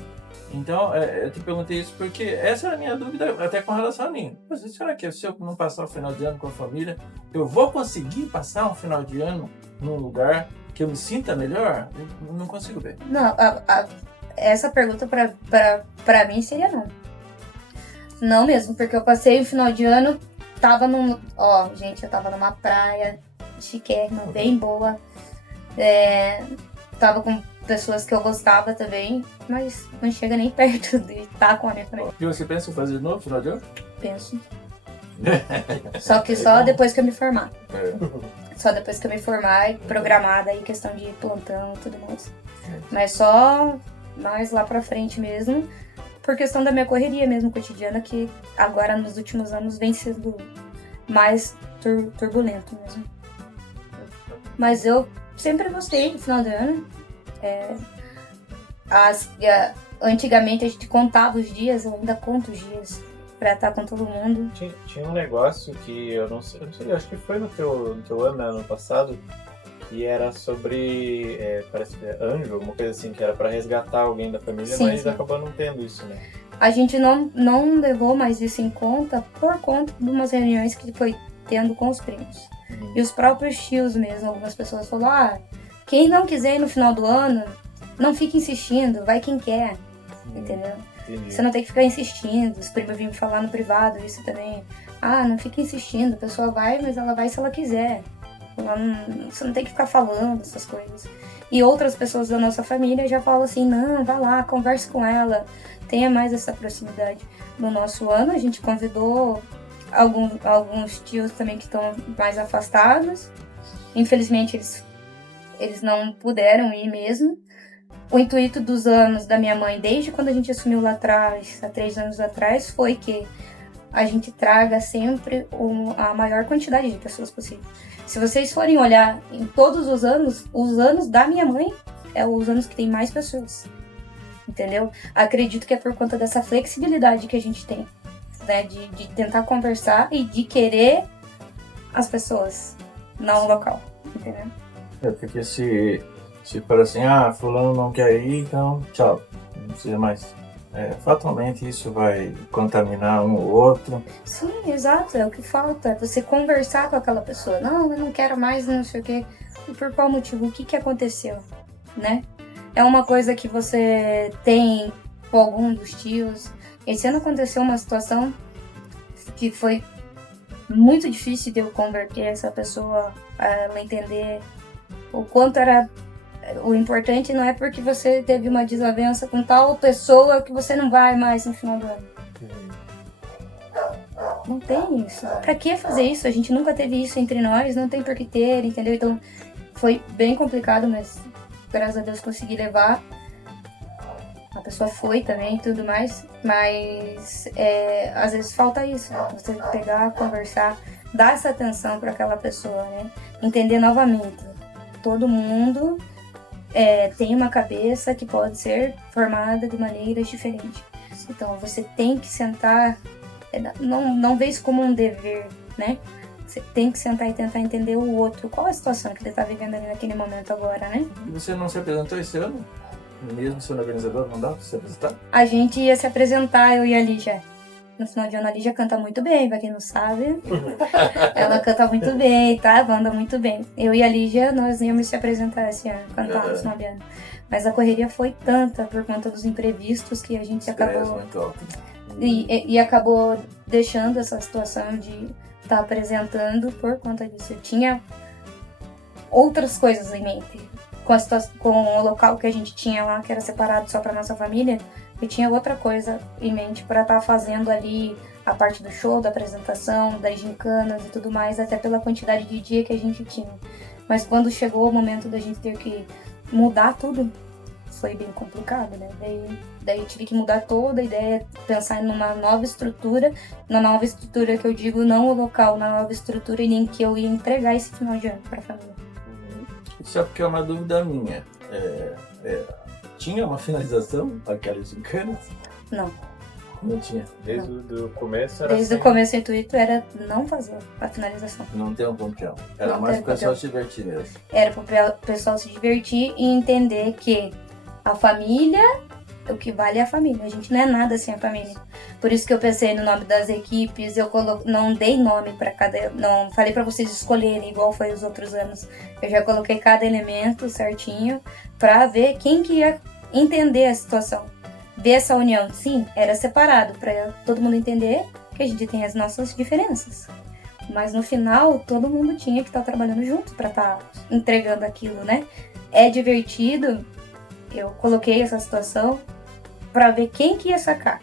Então, eu te perguntei isso porque essa é a minha dúvida até com relação a mim. Mas será que se eu não passar o final de ano com a família, eu vou conseguir passar um final de ano num lugar que eu me sinta melhor? Eu não consigo ver. Não, essa pergunta pra mim seria não. Não mesmo, porque eu passei o final de ano, tava eu tava numa praia chiquérrima, bem boa. Tava com pessoas que eu gostava também, mas não chega nem perto de estar com a minha família. E você pensa em fazer de novo final de ano? Penso. Só que só depois que eu me formar. É. Só depois que eu me formar e programada aí, questão de plantão e tudo mais. Mas só mais lá pra frente mesmo, por questão da minha correria mesmo cotidiana, que agora nos últimos anos vem sendo mais turbulento mesmo. Mas eu sempre gostei do final do ano. Antigamente a gente contava os dias, eu ainda conto os dias pra estar com todo mundo. Tinha um negócio que eu não sei, acho que foi no teu ano passado, que era sobre, parece que é anjo, uma coisa assim, que era pra resgatar alguém da família, Sim, mas sim. acabou não tendo isso, né? A gente não levou mais isso em conta por conta de umas reuniões que foi tendo com os primos. E os próprios tios mesmo, algumas pessoas falaram, quem não quiser ir no final do ano, não fica insistindo, vai quem quer, entendeu? Entendi. Você não tem que ficar insistindo, os primos vinham me falar no privado isso também. Não fica insistindo, a pessoa vai, mas ela vai se ela quiser. Você não tem que ficar falando essas coisas. E outras pessoas da nossa família já falam assim, não, vai lá, converse com ela, tenha mais essa proximidade. No nosso ano a gente convidou alguns tios também que estão mais afastados. Infelizmente eles não puderam ir mesmo. O intuito dos anos da minha mãe, desde quando a gente assumiu lá atrás, há 3 anos atrás, foi que a gente traga sempre a maior quantidade de pessoas possível. Se vocês forem olhar em todos os anos da minha mãe, os anos que tem mais pessoas. Entendeu? Acredito que é por conta dessa flexibilidade que a gente tem, né? De tentar conversar e de querer as pessoas, não o local. Entendeu? Porque se for assim, fulano não quer ir, então tchau, não precisa mais. Fatalmente isso vai contaminar um ou outro. Sim, exato, é o que falta, é você conversar com aquela pessoa. Não, eu não quero mais, não sei o quê. E por qual motivo? O que aconteceu, né? É uma coisa que você tem com algum dos tios. Esse ano aconteceu uma situação que foi muito difícil de eu converter essa pessoa a ela entender o quanto era. O importante não é porque você teve uma desavença com tal pessoa que você não vai mais no final do ano. Não tem isso. Pra que fazer isso? A gente nunca teve isso entre nós, não tem por que ter, entendeu? Então foi bem complicado, mas graças a Deus consegui levar. A pessoa foi também e tudo mais, mas às vezes falta isso, né? Você pegar, conversar, dar essa atenção para aquela pessoa, né? Entender novamente. Todo mundo tem uma cabeça que pode ser formada de maneiras diferentes. Então você tem que sentar, não vê isso como um dever, né? Você tem que sentar e tentar entender o outro. Qual é a situação que ele está vivendo ali naquele momento agora, né? E você não se apresentou esse ano? Mesmo sendo organizador, não dá pra se apresentar? A gente ia se apresentar, eu e a Lígia. No final de ano, a Lígia canta muito bem, pra quem não sabe. Ela canta muito bem, tá? Anda muito bem. Eu e a Lígia, nós íamos se apresentar esse ano, cantar no final de ano. Mas a correria foi tanta por conta dos imprevistos que a gente acabou... Muito alto. E acabou deixando essa situação de estar apresentando por conta disso. Eu tinha outras coisas em mente. Com o local que a gente tinha lá, que era separado só pra nossa família, eu tinha outra coisa em mente para estar fazendo ali a parte do show, da apresentação, das gincanas e tudo mais, até pela quantidade de dia que a gente tinha. Mas quando chegou o momento da gente ter que mudar tudo, foi bem complicado, né? Daí eu tive que mudar toda a ideia, pensar numa nova estrutura, na nova estrutura que eu digo, não o local, na nova estrutura em que eu ia entregar esse final de ano para a família. Só porque é uma dúvida minha. Tinha uma finalização aquelas gincanas? Não. Não tinha. Desde o começo era Desde o começo o intuito era não fazer a finalização. Não tem um campeão. Era Não mais tem para o pessoal campeão. se divertir mesmo. Era para o pessoal se divertir e entender que a família O que vale é a família. A gente não é nada sem a família. Por isso que eu pensei no nome das equipes. Eu não dei nome para cada... Não falei para vocês escolherem igual foi os outros anos. Eu já coloquei cada elemento certinho para ver quem que ia entender a situação. Ver essa união. Sim, era separado para todo mundo entender que a gente tem as nossas diferenças. Mas no final, todo mundo tinha que estar trabalhando junto para estar entregando aquilo, né? É divertido. Eu coloquei essa situação para ver quem que ia sacar.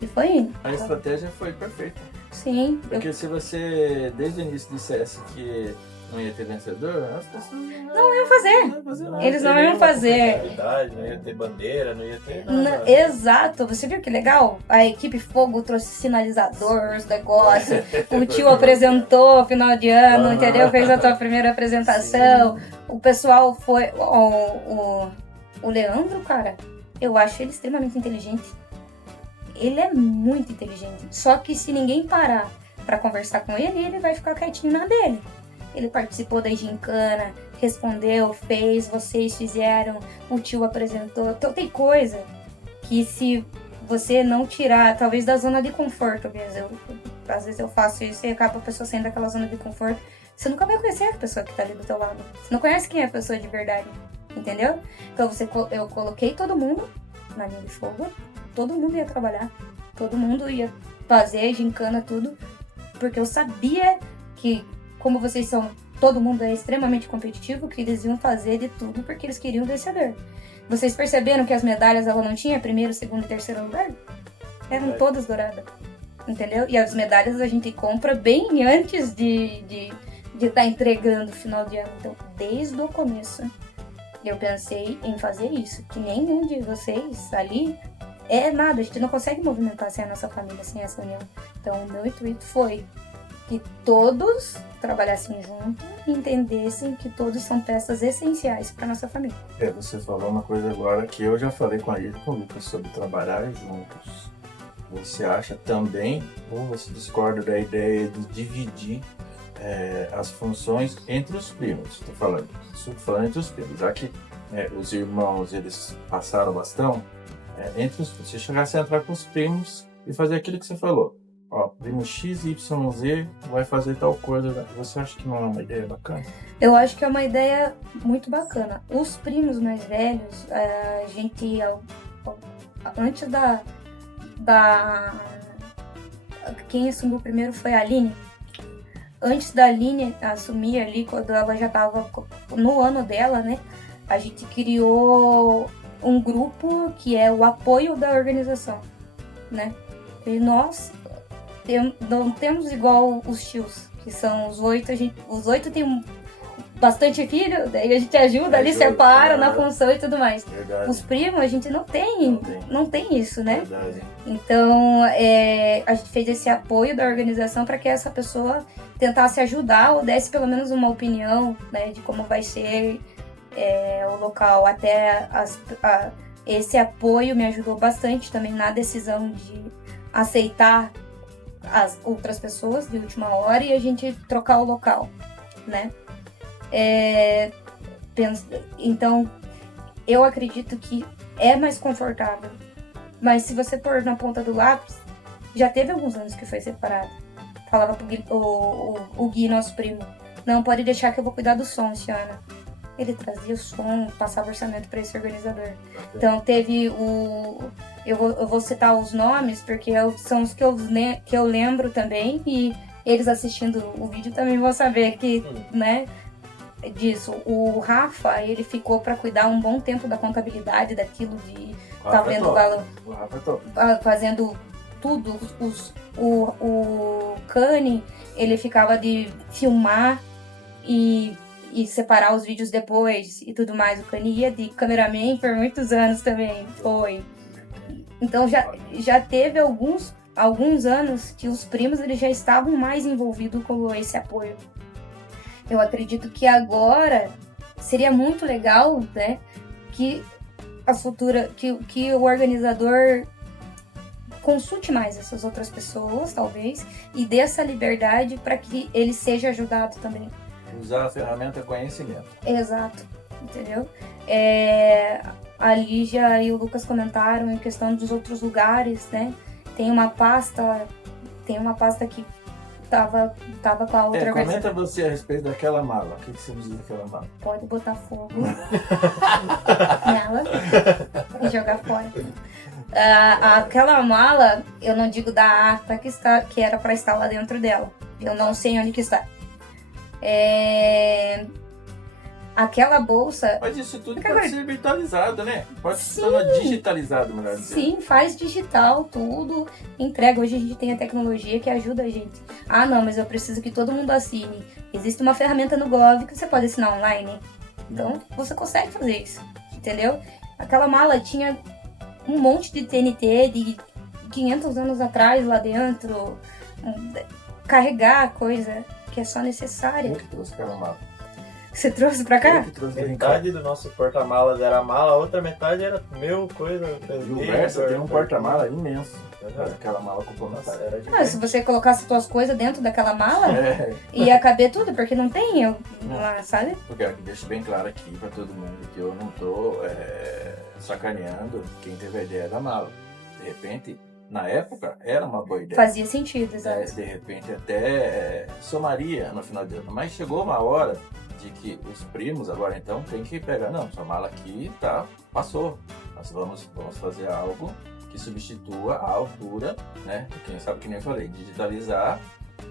E foi indo. A estratégia foi perfeita. Sim. Porque se você, desde o início, dissesse que não ia ter vencedor, as pessoas não iam fazer. Eles não iam fazer. Não ia ter bandeira, não ia ter nada. Exato. Você viu que legal? A equipe Fogo trouxe sinalizador, os negócios. O tio apresentou final de ano, entendeu? Fez a tua primeira apresentação. Sim. O pessoal foi... O Leandro, cara, eu acho ele extremamente inteligente. Ele é muito inteligente. Só que se ninguém parar pra conversar com ele, ele vai ficar quietinho na dele. Ele participou da gincana, respondeu, fez, vocês fizeram, o tio apresentou. Então tem coisa que se você não tirar, talvez da zona de conforto mesmo. Às vezes eu faço isso e acaba a pessoa saindo daquela zona de conforto. Você nunca vai conhecer a pessoa que tá ali do teu lado. Você não conhece quem é a pessoa de verdade. Entendeu? Então eu coloquei todo mundo na linha de fogo, todo mundo ia trabalhar, todo mundo ia fazer gincana, tudo, porque eu sabia que, como vocês são, todo mundo é extremamente competitivo, que eles iam fazer de tudo porque eles queriam o vencedor. Vocês perceberam que as medalhas ela não tinha primeiro, segundo e terceiro lugar? Eram todas douradas, entendeu? E as medalhas a gente compra bem antes de estar entregando no final de ano. Então, desde o começo, eu pensei em fazer isso, que nenhum de vocês ali é nada, a gente não consegue movimentar sem a nossa família, sem essa união. Então o meu intuito foi que todos trabalhassem junto e entendessem que todos são peças essenciais para nossa família. Você falou uma coisa agora que eu já falei com a Ilha e com o Lucas sobre trabalhar juntos. Você acha também, ou você discorda da ideia de dividir as funções entre os primos? Estou falando entre os primos, já que os irmãos eles passaram o bastão, se chegasse a entrar com os primos e fazer aquilo que você falou, primo X, Y, Z vai fazer tal coisa, você acha que não é uma ideia bacana? Eu acho que é uma ideia muito bacana. Os primos mais velhos, a gente, antes quem assumiu primeiro foi a Aline. Antes da Aline assumir ali, quando ela já estava no ano dela, né? A gente criou um grupo que é o apoio da organização, né? E nós não temos igual os tios, que são os 8. Os 8 tem bastante filho, daí a gente ajuda ali, separa na função e tudo mais. Verdade. Os primos a gente não tem isso, né? Verdade. Então, a gente fez esse apoio da organização para que essa pessoa tentasse ajudar ou desse pelo menos uma opinião, né, de como vai ser o local. Até esse apoio me ajudou bastante também na decisão de aceitar as outras pessoas de última hora e a gente trocar o local, né? Então, eu acredito que é mais confortável. Mas se você pôr na ponta do lápis, já teve alguns anos que foi separado. Falava pro o Gui, nosso primo, não, pode deixar que eu vou cuidar do som esse ano. Ele trazia o som, passava orçamento para esse organizador. Então teve eu vou citar os nomes, porque são os que eu lembro também, e eles assistindo o vídeo também vão saber que, né, disso. O Rafa, ele ficou para cuidar um bom tempo da contabilidade daquilo, de tá vendo fazendo tudo. O Kanye, ele ficava de filmar e separar os vídeos depois e tudo mais. O Kanye ia de cameraman por muitos anos também, foi. Então já teve alguns anos que os primos eles já estavam mais envolvidos com esse apoio. Eu acredito que agora seria muito legal, né, que que o organizador consulte mais essas outras pessoas, talvez, e dê essa liberdade para que ele seja ajudado também. Usar a ferramenta conhecimento. Exato, entendeu? A Lígia e o Lucas comentaram em questão dos outros lugares, né? Tem uma pasta que tava com a outra versão. Comenta você a respeito daquela mala. O que você me diz daquela mala? Pode botar fogo nela e jogar fora. Aquela mala, eu não digo da ata que era para estar lá dentro dela. Eu não sei onde que está. Aquela bolsa... Mas isso tudo pode ser virtualizado, né? Pode Sim. se tornar digitalizado, melhor dizer. Sim, faz digital, tudo, entrega. Hoje a gente tem a tecnologia que ajuda a gente. Ah, não, mas eu preciso que todo mundo assine. Existe uma ferramenta no Gov que você pode assinar online. Então, você consegue fazer isso, entendeu? Aquela mala tinha um monte de TNT de 500 anos atrás lá dentro. Carregar coisa que é só necessária. Quem que trouxe aquela mala? Você trouxe pra cá? Eu que trouxe pra cá. Metade do nosso porta-malas era mala, a outra metade era meu, coisa... E o Versa tem um porta-mala imenso. Mas aquela mala complementar. Se você colocasse suas coisas dentro daquela mala, É. ia caber tudo, porque não tem, sabe? Porque eu deixo bem claro aqui pra todo mundo que eu não tô sacaneando quem teve a ideia da mala. De repente, na época, era uma boa ideia. Fazia sentido, exato. De repente até somaria no final do ano. Mas chegou uma hora de que os primos agora então tem que pegar, não, sua mala aqui tá, passou. Nós vamos fazer algo que substitua a altura, né? Quem sabe que nem eu falei, digitalizar,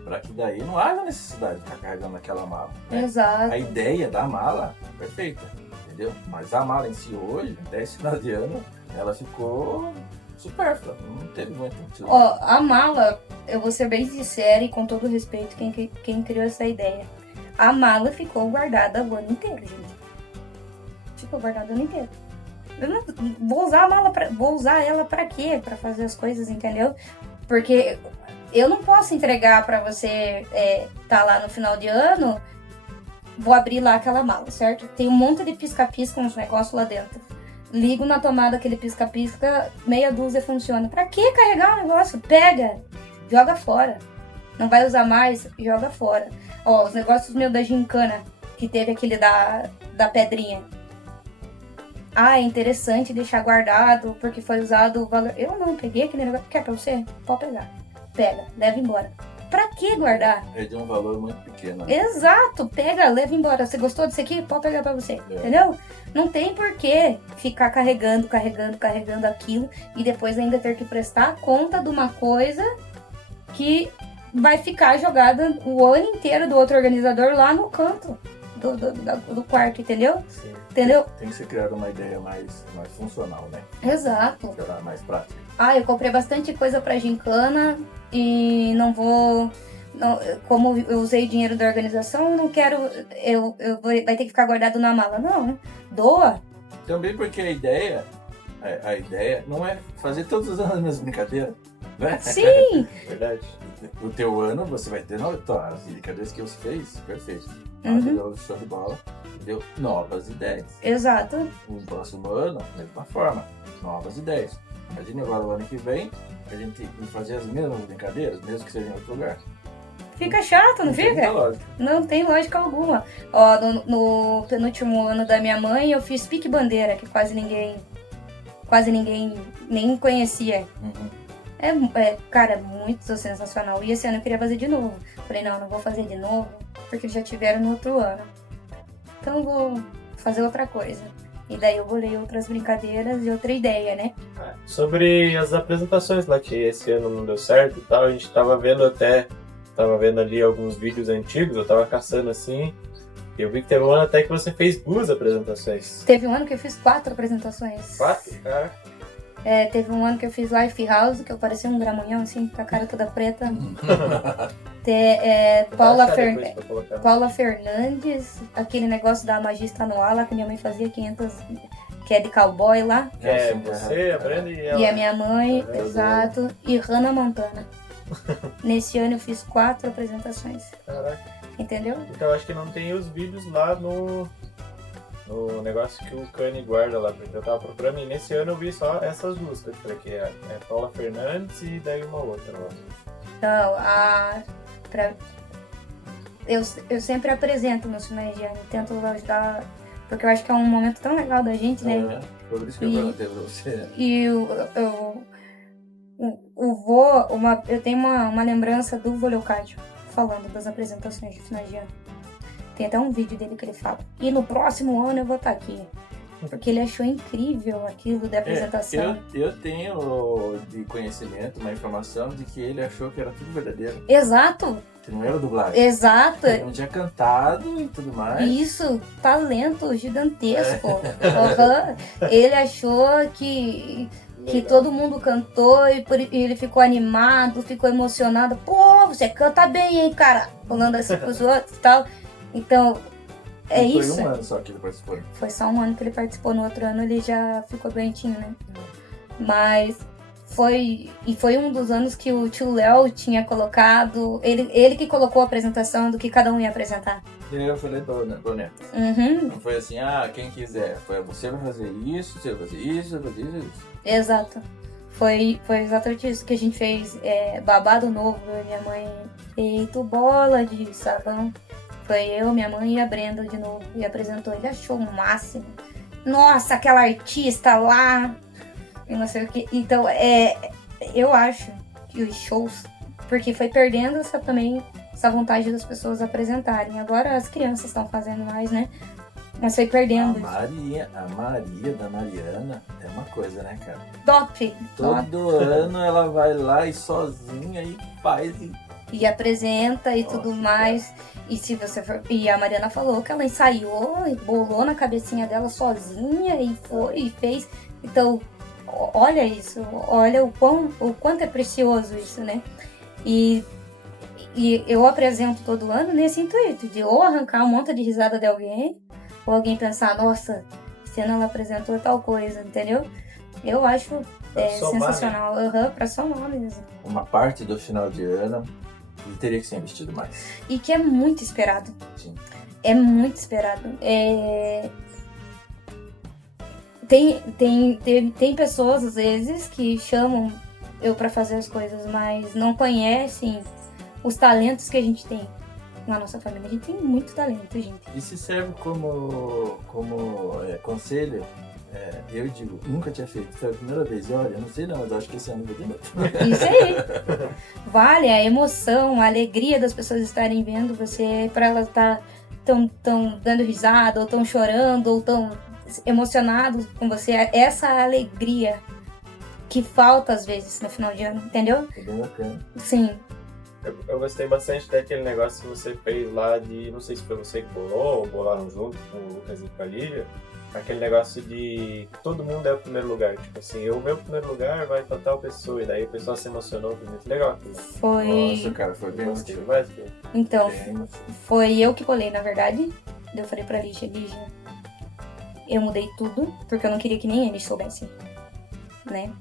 para que daí não haja necessidade de ficar carregando aquela mala. Né? Exato. A ideia da mala, perfeita, entendeu? Mas a mala em si hoje, até esse final de ano, ela ficou supérflua, não teve muito sentido. Ó, a mala, eu vou ser bem sincera e com todo respeito quem criou essa ideia. A mala ficou guardada o ano inteiro, gente. Ficou guardada o ano inteiro. Eu não vou usar a mala vou usar ela pra quê? Pra fazer as coisas, entendeu? Porque eu não posso entregar pra você tá lá no final de ano, vou abrir lá aquela mala, certo? Tem um monte de pisca-pisca, uns negócios lá dentro. Ligo na tomada aquele pisca-pisca, meia dúzia funciona. Pra que carregar o negócio? Pega, joga fora. Não vai usar mais, joga fora. Ó, os negócios meus da gincana, que teve aquele da pedrinha. Ah, é interessante deixar guardado, porque foi usado o valor... Eu não peguei aquele negócio. Quer pra você? Pode pegar. Pega, leva embora. Pra que guardar? É de um valor muito pequeno. Né? Exato, pega, leva embora. Você gostou disso aqui? Pode pegar pra você, entendeu? Não tem por que ficar carregando aquilo e depois ainda ter que prestar conta de uma coisa que vai ficar jogada o ano inteiro do outro organizador lá no canto do quarto, entendeu? Sim. Entendeu? Tem que ser criada uma ideia mais funcional, né? Exato. Mais prática. Ah, eu comprei bastante coisa pra gincana e não vou... Não, como eu usei dinheiro da organização, não quero... vai ter que ficar guardado na mala. Não, doa. Também porque a ideia não é fazer todos os anos a mesma brincadeira, né? Sim! Verdade. O teu ano você vai ter as brincadeiras que você fez, perfeito. Show de bola. Deu novas ideias. Exato. No próximo ano, da mesma forma, novas ideias. Imagina agora o ano que vem, a gente fazer as mesmas brincadeiras, mesmo que seja em outro lugar. Fica chato, não fica? Tem lógica. Não tem lógica alguma. Ó, no penúltimo ano da minha mãe, eu fiz pique-bandeira, que quase ninguém nem conhecia. Cara, muito sensacional. E esse ano eu queria fazer de novo. Falei, não vou fazer de novo, porque já tiveram no outro ano. Então eu vou fazer outra coisa. E daí eu bolei outras brincadeiras e outra ideia, né? Sobre as apresentações lá, que esse ano não deu certo e tal, a gente tava vendo ali alguns vídeos antigos, eu tava caçando assim, e eu vi que teve um ano até que você fez 2 apresentações. Teve um ano que eu fiz 4 apresentações. 4, cara? Teve um ano que eu fiz Life House, que eu parecia um gramunhão, assim, com a cara toda preta. Paula Fernandes, aquele negócio da Magia Está no Ar, lá que minha mãe fazia 500, que é de cowboy lá. Você, a Brenda e ela. E a minha mãe, exato. E Hannah Montana. Nesse ano eu fiz 4 apresentações. Caraca. Entendeu? Então eu acho que não tem os vídeos lá no negócio que o Kanye guarda lá, porque eu tava procurando e nesse ano eu vi só essas 2 que eu falei que é Paula Fernandes e daí uma outra lá. Então, eu sempre apresento meus finais de ano, tento ajudar, porque eu acho que é um momento tão legal da gente, né? Por isso que eu perguntei pra você. E eu tenho uma lembrança do vô Leocádio falando das apresentações de final de ano. Tem até um vídeo dele que ele fala: e no próximo ano eu vou estar aqui. Porque ele achou incrível aquilo da apresentação. Eu tenho de conhecimento uma informação de que ele achou que era tudo verdadeiro. Exato. Que não era dublagem. Exato. Ele não tinha cantado e tudo mais. Isso, talento gigantesco. Ele achou que todo mundo cantou e ele ficou animado, ficou emocionado. Pô, você canta bem, hein, cara? Falando assim pros outros e tal. Então, isso. Foi um ano só que ele participou. Foi só um ano que ele participou. No outro ano ele já ficou doentinho, né? Mas foi um dos anos que o tio Léo tinha colocado. Ele que colocou a apresentação do que cada um ia apresentar. Eu falei do Neto. Uhum. Não foi assim, quem quiser. Foi você vai fazer isso, você vai fazer isso, você vai fazer isso. Exato. Foi exatamente isso que a gente fez. Babado novo, eu e minha mãe. Feito bola de sabão. Foi eu, minha mãe e a Brenda de novo. E apresentou. Ele achou o máximo. Nossa, aquela artista lá. E não sei o que. Então, eu acho que os shows... Porque foi perdendo essa vontade das pessoas apresentarem. Agora as crianças estão fazendo mais, né? Mas foi perdendo. A Maria da Mariana é uma coisa, né, cara? Top! Todo ano ela vai lá e sozinha e faz... E apresenta e Nossa, tudo mais. E se você for... E a Mariana falou que ela ensaiou e bolou na cabecinha dela sozinha e foi e fez. Então, olha isso. Olha o quanto é precioso isso, né? E eu apresento todo ano nesse intuito de ou arrancar um monte de risada de alguém, ou alguém pensar, nossa, esse ano ela apresentou tal coisa, entendeu? Eu acho sensacional. Né? Pra somar mesmo. Uma parte do final de ano ele teria que ser investido mais. E que é muito esperado. Sim. É muito esperado. Tem pessoas, às vezes, que chamam eu pra fazer as coisas, mas não conhecem os talentos que a gente tem na nossa família. A gente tem muito talento, gente. E se serve como conselho, eu digo, nunca tinha feito, foi a primeira vez. Olha, não sei não, mas acho que esse ano eu vou de novo. Isso aí. Vale a emoção, a alegria das pessoas estarem vendo você, pra elas estar tão dando risada, ou tão chorando, ou tão emocionados com você. Essa alegria que falta às vezes no final de ano, entendeu? É bem bacana. Sim. Eu gostei bastante daquele negócio que você fez lá de, não sei se foi você que bolou ou bolaram junto com o Lucas e com a Lívia, aquele negócio de todo mundo é o primeiro lugar, tipo assim, o meu primeiro lugar vai pra tal pessoa, e daí o pessoal se emocionou, foi muito legal aquilo. Foi. Nossa, cara, foi bem Gostei útil. demais. Então, Bem, foi eu que bolei, na verdade. Eu falei pra Lígia, eu mudei tudo, porque eu não queria que nem eles soubessem, né?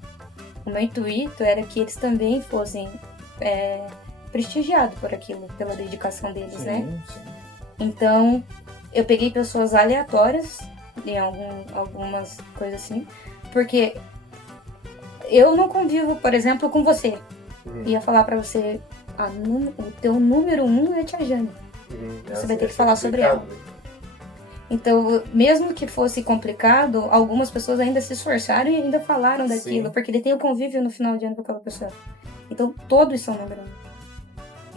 O meu intuito era que eles também fossem prestigiados por aquilo, pela dedicação deles, né? Sim. Então, eu peguei pessoas aleatórias em algumas coisas assim, porque eu não convivo, por exemplo, com você. Ia falar pra você, o teu número 1 é Tia Jane. Você vai ter que falar sobre ela. Então, mesmo que fosse complicado, algumas pessoas ainda se esforçaram e ainda falaram daquilo, porque ele tem o convívio no final de ano com aquela pessoa. Então, todos são número 1.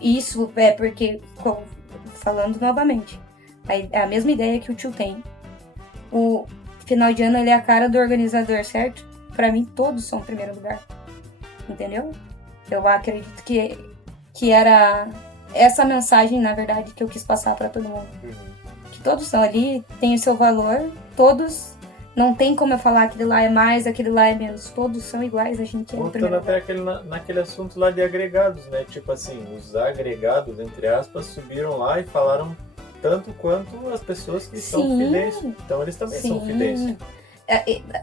Isso é porque, falando novamente, é a mesma ideia que o tio tem. O final de ano ele é a cara do organizador, certo? Pra mim, todos são o primeiro lugar. Entendeu? Eu acredito que era essa mensagem, na verdade, que eu quis passar pra todo mundo. Que todos estão ali, têm o seu valor, todos... Não tem como eu falar aquele lá é mais, aquele lá é menos. Todos são iguais, a gente é o primeiro. Voltando até naquele assunto lá de agregados, né? Tipo assim, os agregados, entre aspas, subiram lá e falaram tanto quanto as pessoas que são fidéis. Então eles também são fidéis.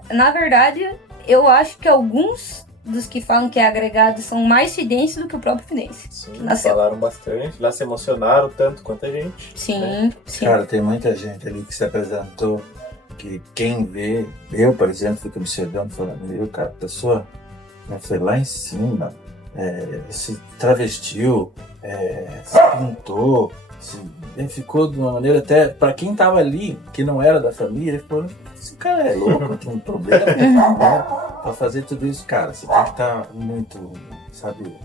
Na verdade, eu acho que alguns dos que falam que é agregado são mais fidentes do que o próprio Fidência. Sim, falaram bastante, lá se emocionaram tanto quanto a gente. Sim, né? sim. Cara, tem muita gente ali que se apresentou, que quem vê, eu, por exemplo, fico observando, falando, cara, a pessoa foi lá em cima, se travestiu, se pintou, ficou de uma maneira até, para quem estava ali, que não era da família, ficou, esse cara é louco, tem um problema, né? Para fazer tudo isso, cara, você tem que estar muito, sabe,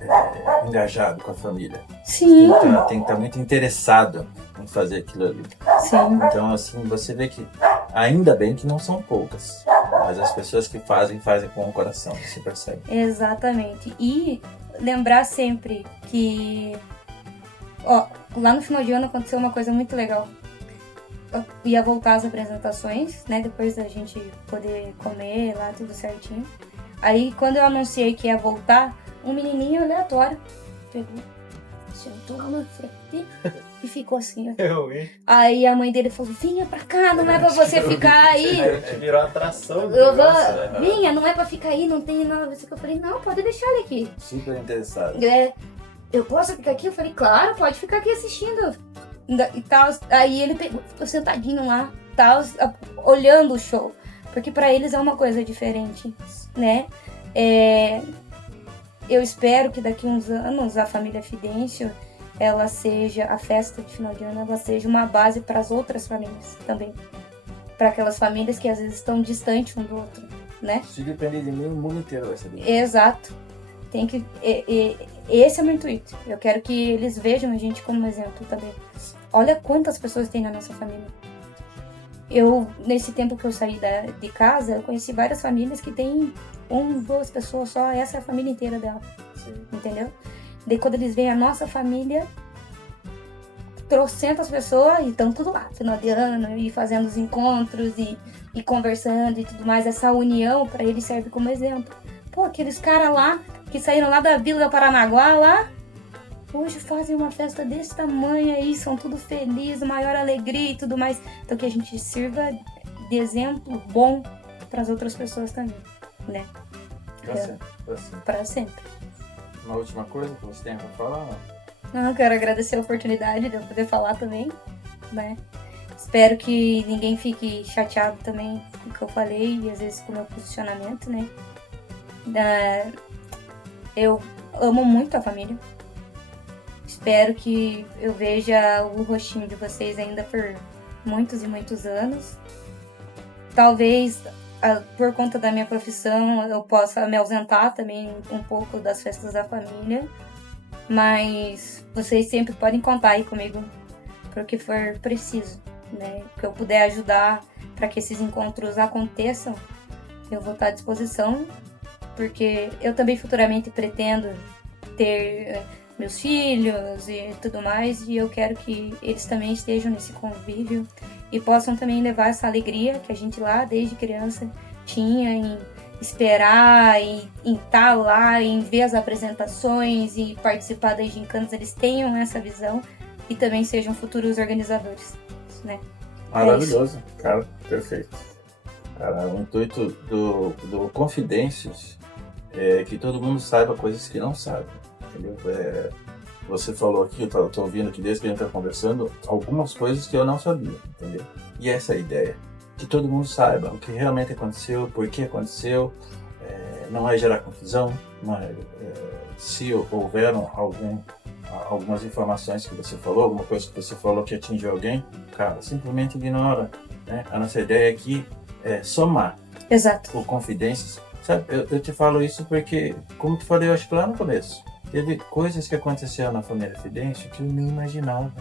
engajado com a família. Sim. Tem que estar muito interessado em fazer aquilo ali. Sim. Então, assim, você vê que, ainda bem que não são poucas, mas as pessoas que fazem com o coração, você percebe. Exatamente. E lembrar sempre que, lá no final de ano aconteceu uma coisa muito legal. Eu ia voltar às apresentações, né? Depois da gente poder comer lá, tudo certinho. Aí, quando eu anunciei que ia voltar, um menininho aleatório pegou, sentou na frente e ficou assim, ó. Eu vi. Aí a mãe dele falou, vinha pra cá, não é pra você ficar aí. Aí virou atração do Eu negócio, né? vinha, não é pra ficar aí, não tem nada a ver. Eu falei, não, pode deixar ele aqui. Super interessado. Eu posso ficar aqui? Eu falei, claro, pode ficar aqui assistindo. E tal. Aí ele pegou, ficou sentadinho lá, tal, olhando o show. Porque pra eles é uma coisa diferente, né? Eu espero que daqui uns anos a família Fidêncio, ela seja, a festa de final de ano, ela seja uma base para as outras famílias também. Para aquelas famílias que às vezes estão distantes um do outro, né? Se depender de mim, o mundo inteiro vai saber. Exato. Tem que, esse é o meu intuito. Eu quero que eles vejam a gente como exemplo também. Olha quantas pessoas tem na nossa família. Nesse tempo que eu saí de casa, eu conheci várias famílias que tem 1, 2 pessoas só, essa é a família inteira dela. Sim. Entendeu? Daí quando eles veem a nossa família, trocentas pessoas e estão tudo lá, final de ano, e fazendo os encontros e conversando e tudo mais. Essa união para eles serve como exemplo. Pô, aqueles caras lá que saíram lá da Vila do Paranaguá lá, hoje fazem uma festa desse tamanho aí, são tudo felizes, maior alegria e tudo mais. Então que a gente sirva de exemplo bom para as outras pessoas também, né? Pra sempre. Uma última coisa que você tem para falar? Eu quero agradecer a oportunidade de eu poder falar também, né? Espero que ninguém fique chateado também com o que eu falei e às vezes com o meu posicionamento, né? Eu amo muito a família. Espero que eu veja o rostinho de vocês ainda por muitos e muitos anos. Talvez, por conta da minha profissão, eu possa me ausentar também um pouco das festas da família. Mas vocês sempre podem contar aí comigo para o que for preciso, né? Que eu puder ajudar para que esses encontros aconteçam, eu vou estar à disposição. Porque eu também futuramente pretendo ter meus filhos e tudo mais, e eu quero que eles também estejam nesse convívio e possam também levar essa alegria que a gente lá desde criança tinha em esperar, em estar lá, em ver as apresentações e participar das gincanas. Eles tenham essa visão e também sejam futuros organizadores, né? Maravilhoso, cara, perfeito. Cara, o intuito do Confidências é que todo mundo saiba coisas que não sabe, entendeu? Você falou aqui, eu tô ouvindo aqui desde que a gente tá conversando, algumas coisas que eu não sabia, entendeu? E essa é a ideia, que todo mundo saiba o que realmente aconteceu, por que aconteceu, não é gerar confusão, não é, se houveram algumas informações que você falou, alguma coisa que você falou que atingiu alguém, cara, simplesmente ignora, né? A nossa ideia aqui é somar. Exato. O Confidências. Sabe, eu te falo isso porque, como te falei, eu acho que lá no começo, teve coisas que aconteceram na família Fidêncio que eu nem imaginava.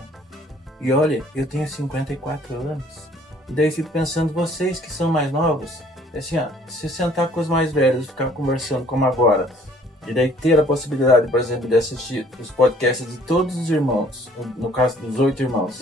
E olha, eu tenho 54 anos. E daí fico pensando, vocês que são mais novos, assim, se sentar com os mais velhos, ficar conversando como agora, e daí ter a possibilidade, por exemplo, de assistir os podcasts de todos os irmãos, no caso dos 8 irmãos,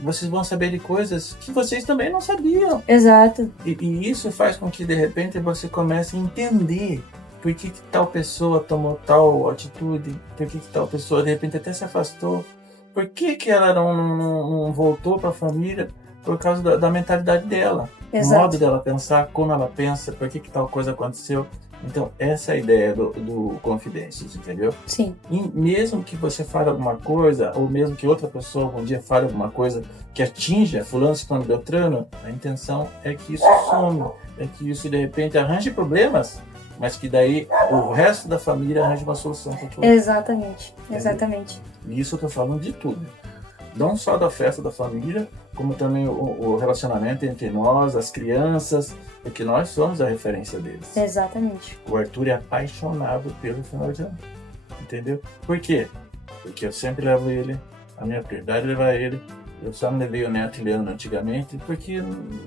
vocês vão saber de coisas que vocês também não sabiam. Exato. E isso faz com que, de repente, você comece a entender por que tal pessoa tomou tal atitude, por que tal pessoa, de repente, até se afastou, por que ela não voltou para a família, por causa da mentalidade dela, Exato. O modo dela pensar, como ela pensa, por que tal coisa aconteceu. Então, essa é a ideia do Confidências, entendeu? Sim. E mesmo que você fale alguma coisa, ou mesmo que outra pessoa algum dia fale alguma coisa que atinja fulano, ciclano, beltrano, a intenção é que isso some, é que isso, de repente, arranje problemas, mas que daí o resto da família arranje uma solução para tudo. Exatamente, exatamente. E isso eu tô falando de tudo. Não só da festa da família, como também o relacionamento entre nós, as crianças, porque nós somos a referência deles. Exatamente. O Arthur é apaixonado pelo final de ano, entendeu? Por quê? Porque eu sempre levo ele, a minha prioridade é levar ele. Eu só não levei o Neto e o Leandro antigamente porque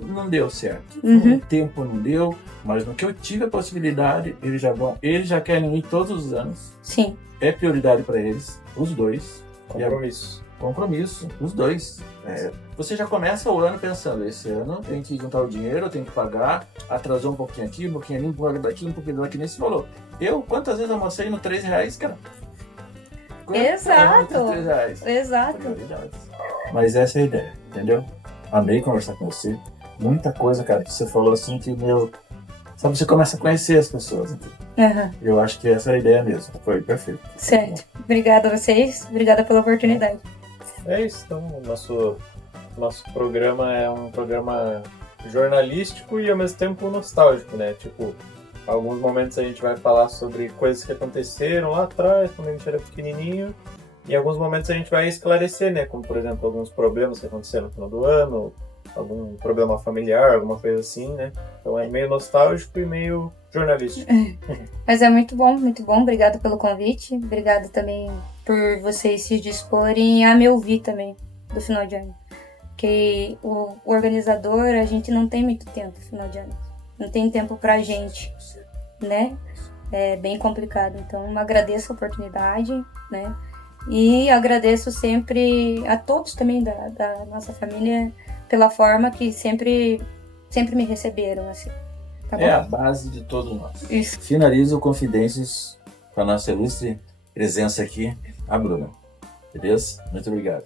não deu certo. Uhum. O tempo não deu, mas no que eu tive a possibilidade, eles já querem ir todos os anos. Sim. É prioridade para eles, os dois. Compromisso. Os dois. Você já começa o ano pensando, esse ano tem que juntar o dinheiro, tem que pagar, atrasou um pouquinho aqui, um pouquinho ali, um pouquinho daqui, um pouquinho daqui, nem se falou. Eu, quantas vezes almocei no R$3, cara? Exato. R$3. Exato. Prioridades. Mas essa é a ideia, entendeu? Amei conversar com você. Muita coisa, cara, que você falou assim que, sabe, você começa a conhecer as pessoas. Entendeu? Uhum. Eu acho que essa é a ideia mesmo. Foi perfeito. Certo. Obrigada a vocês. Obrigada pela oportunidade. É isso, então o nosso programa é um programa jornalístico e ao mesmo tempo nostálgico, né? Tipo, alguns momentos a gente vai falar sobre coisas que aconteceram lá atrás, quando a gente era pequenininho. E em alguns momentos a gente vai esclarecer, né? Como, por exemplo, alguns problemas que aconteceram no final do ano, algum problema familiar, alguma coisa assim, né? Então é meio nostálgico e meio jornalístico. Mas é muito bom, muito bom. Obrigada pelo convite. Obrigada também por vocês se disporem a me ouvir também do final de ano. Porque o organizador, a gente não tem muito tempo no final de ano. Não tem tempo pra gente, né? É bem complicado. Então, agradeço a oportunidade, né? E agradeço sempre a todos também da nossa família pela forma que sempre me receberam, assim. Tá bom? É a base de todos nós. Isso. Finalizo Confidências com a nossa ilustre presença aqui, a Bruna. Beleza? Muito obrigado.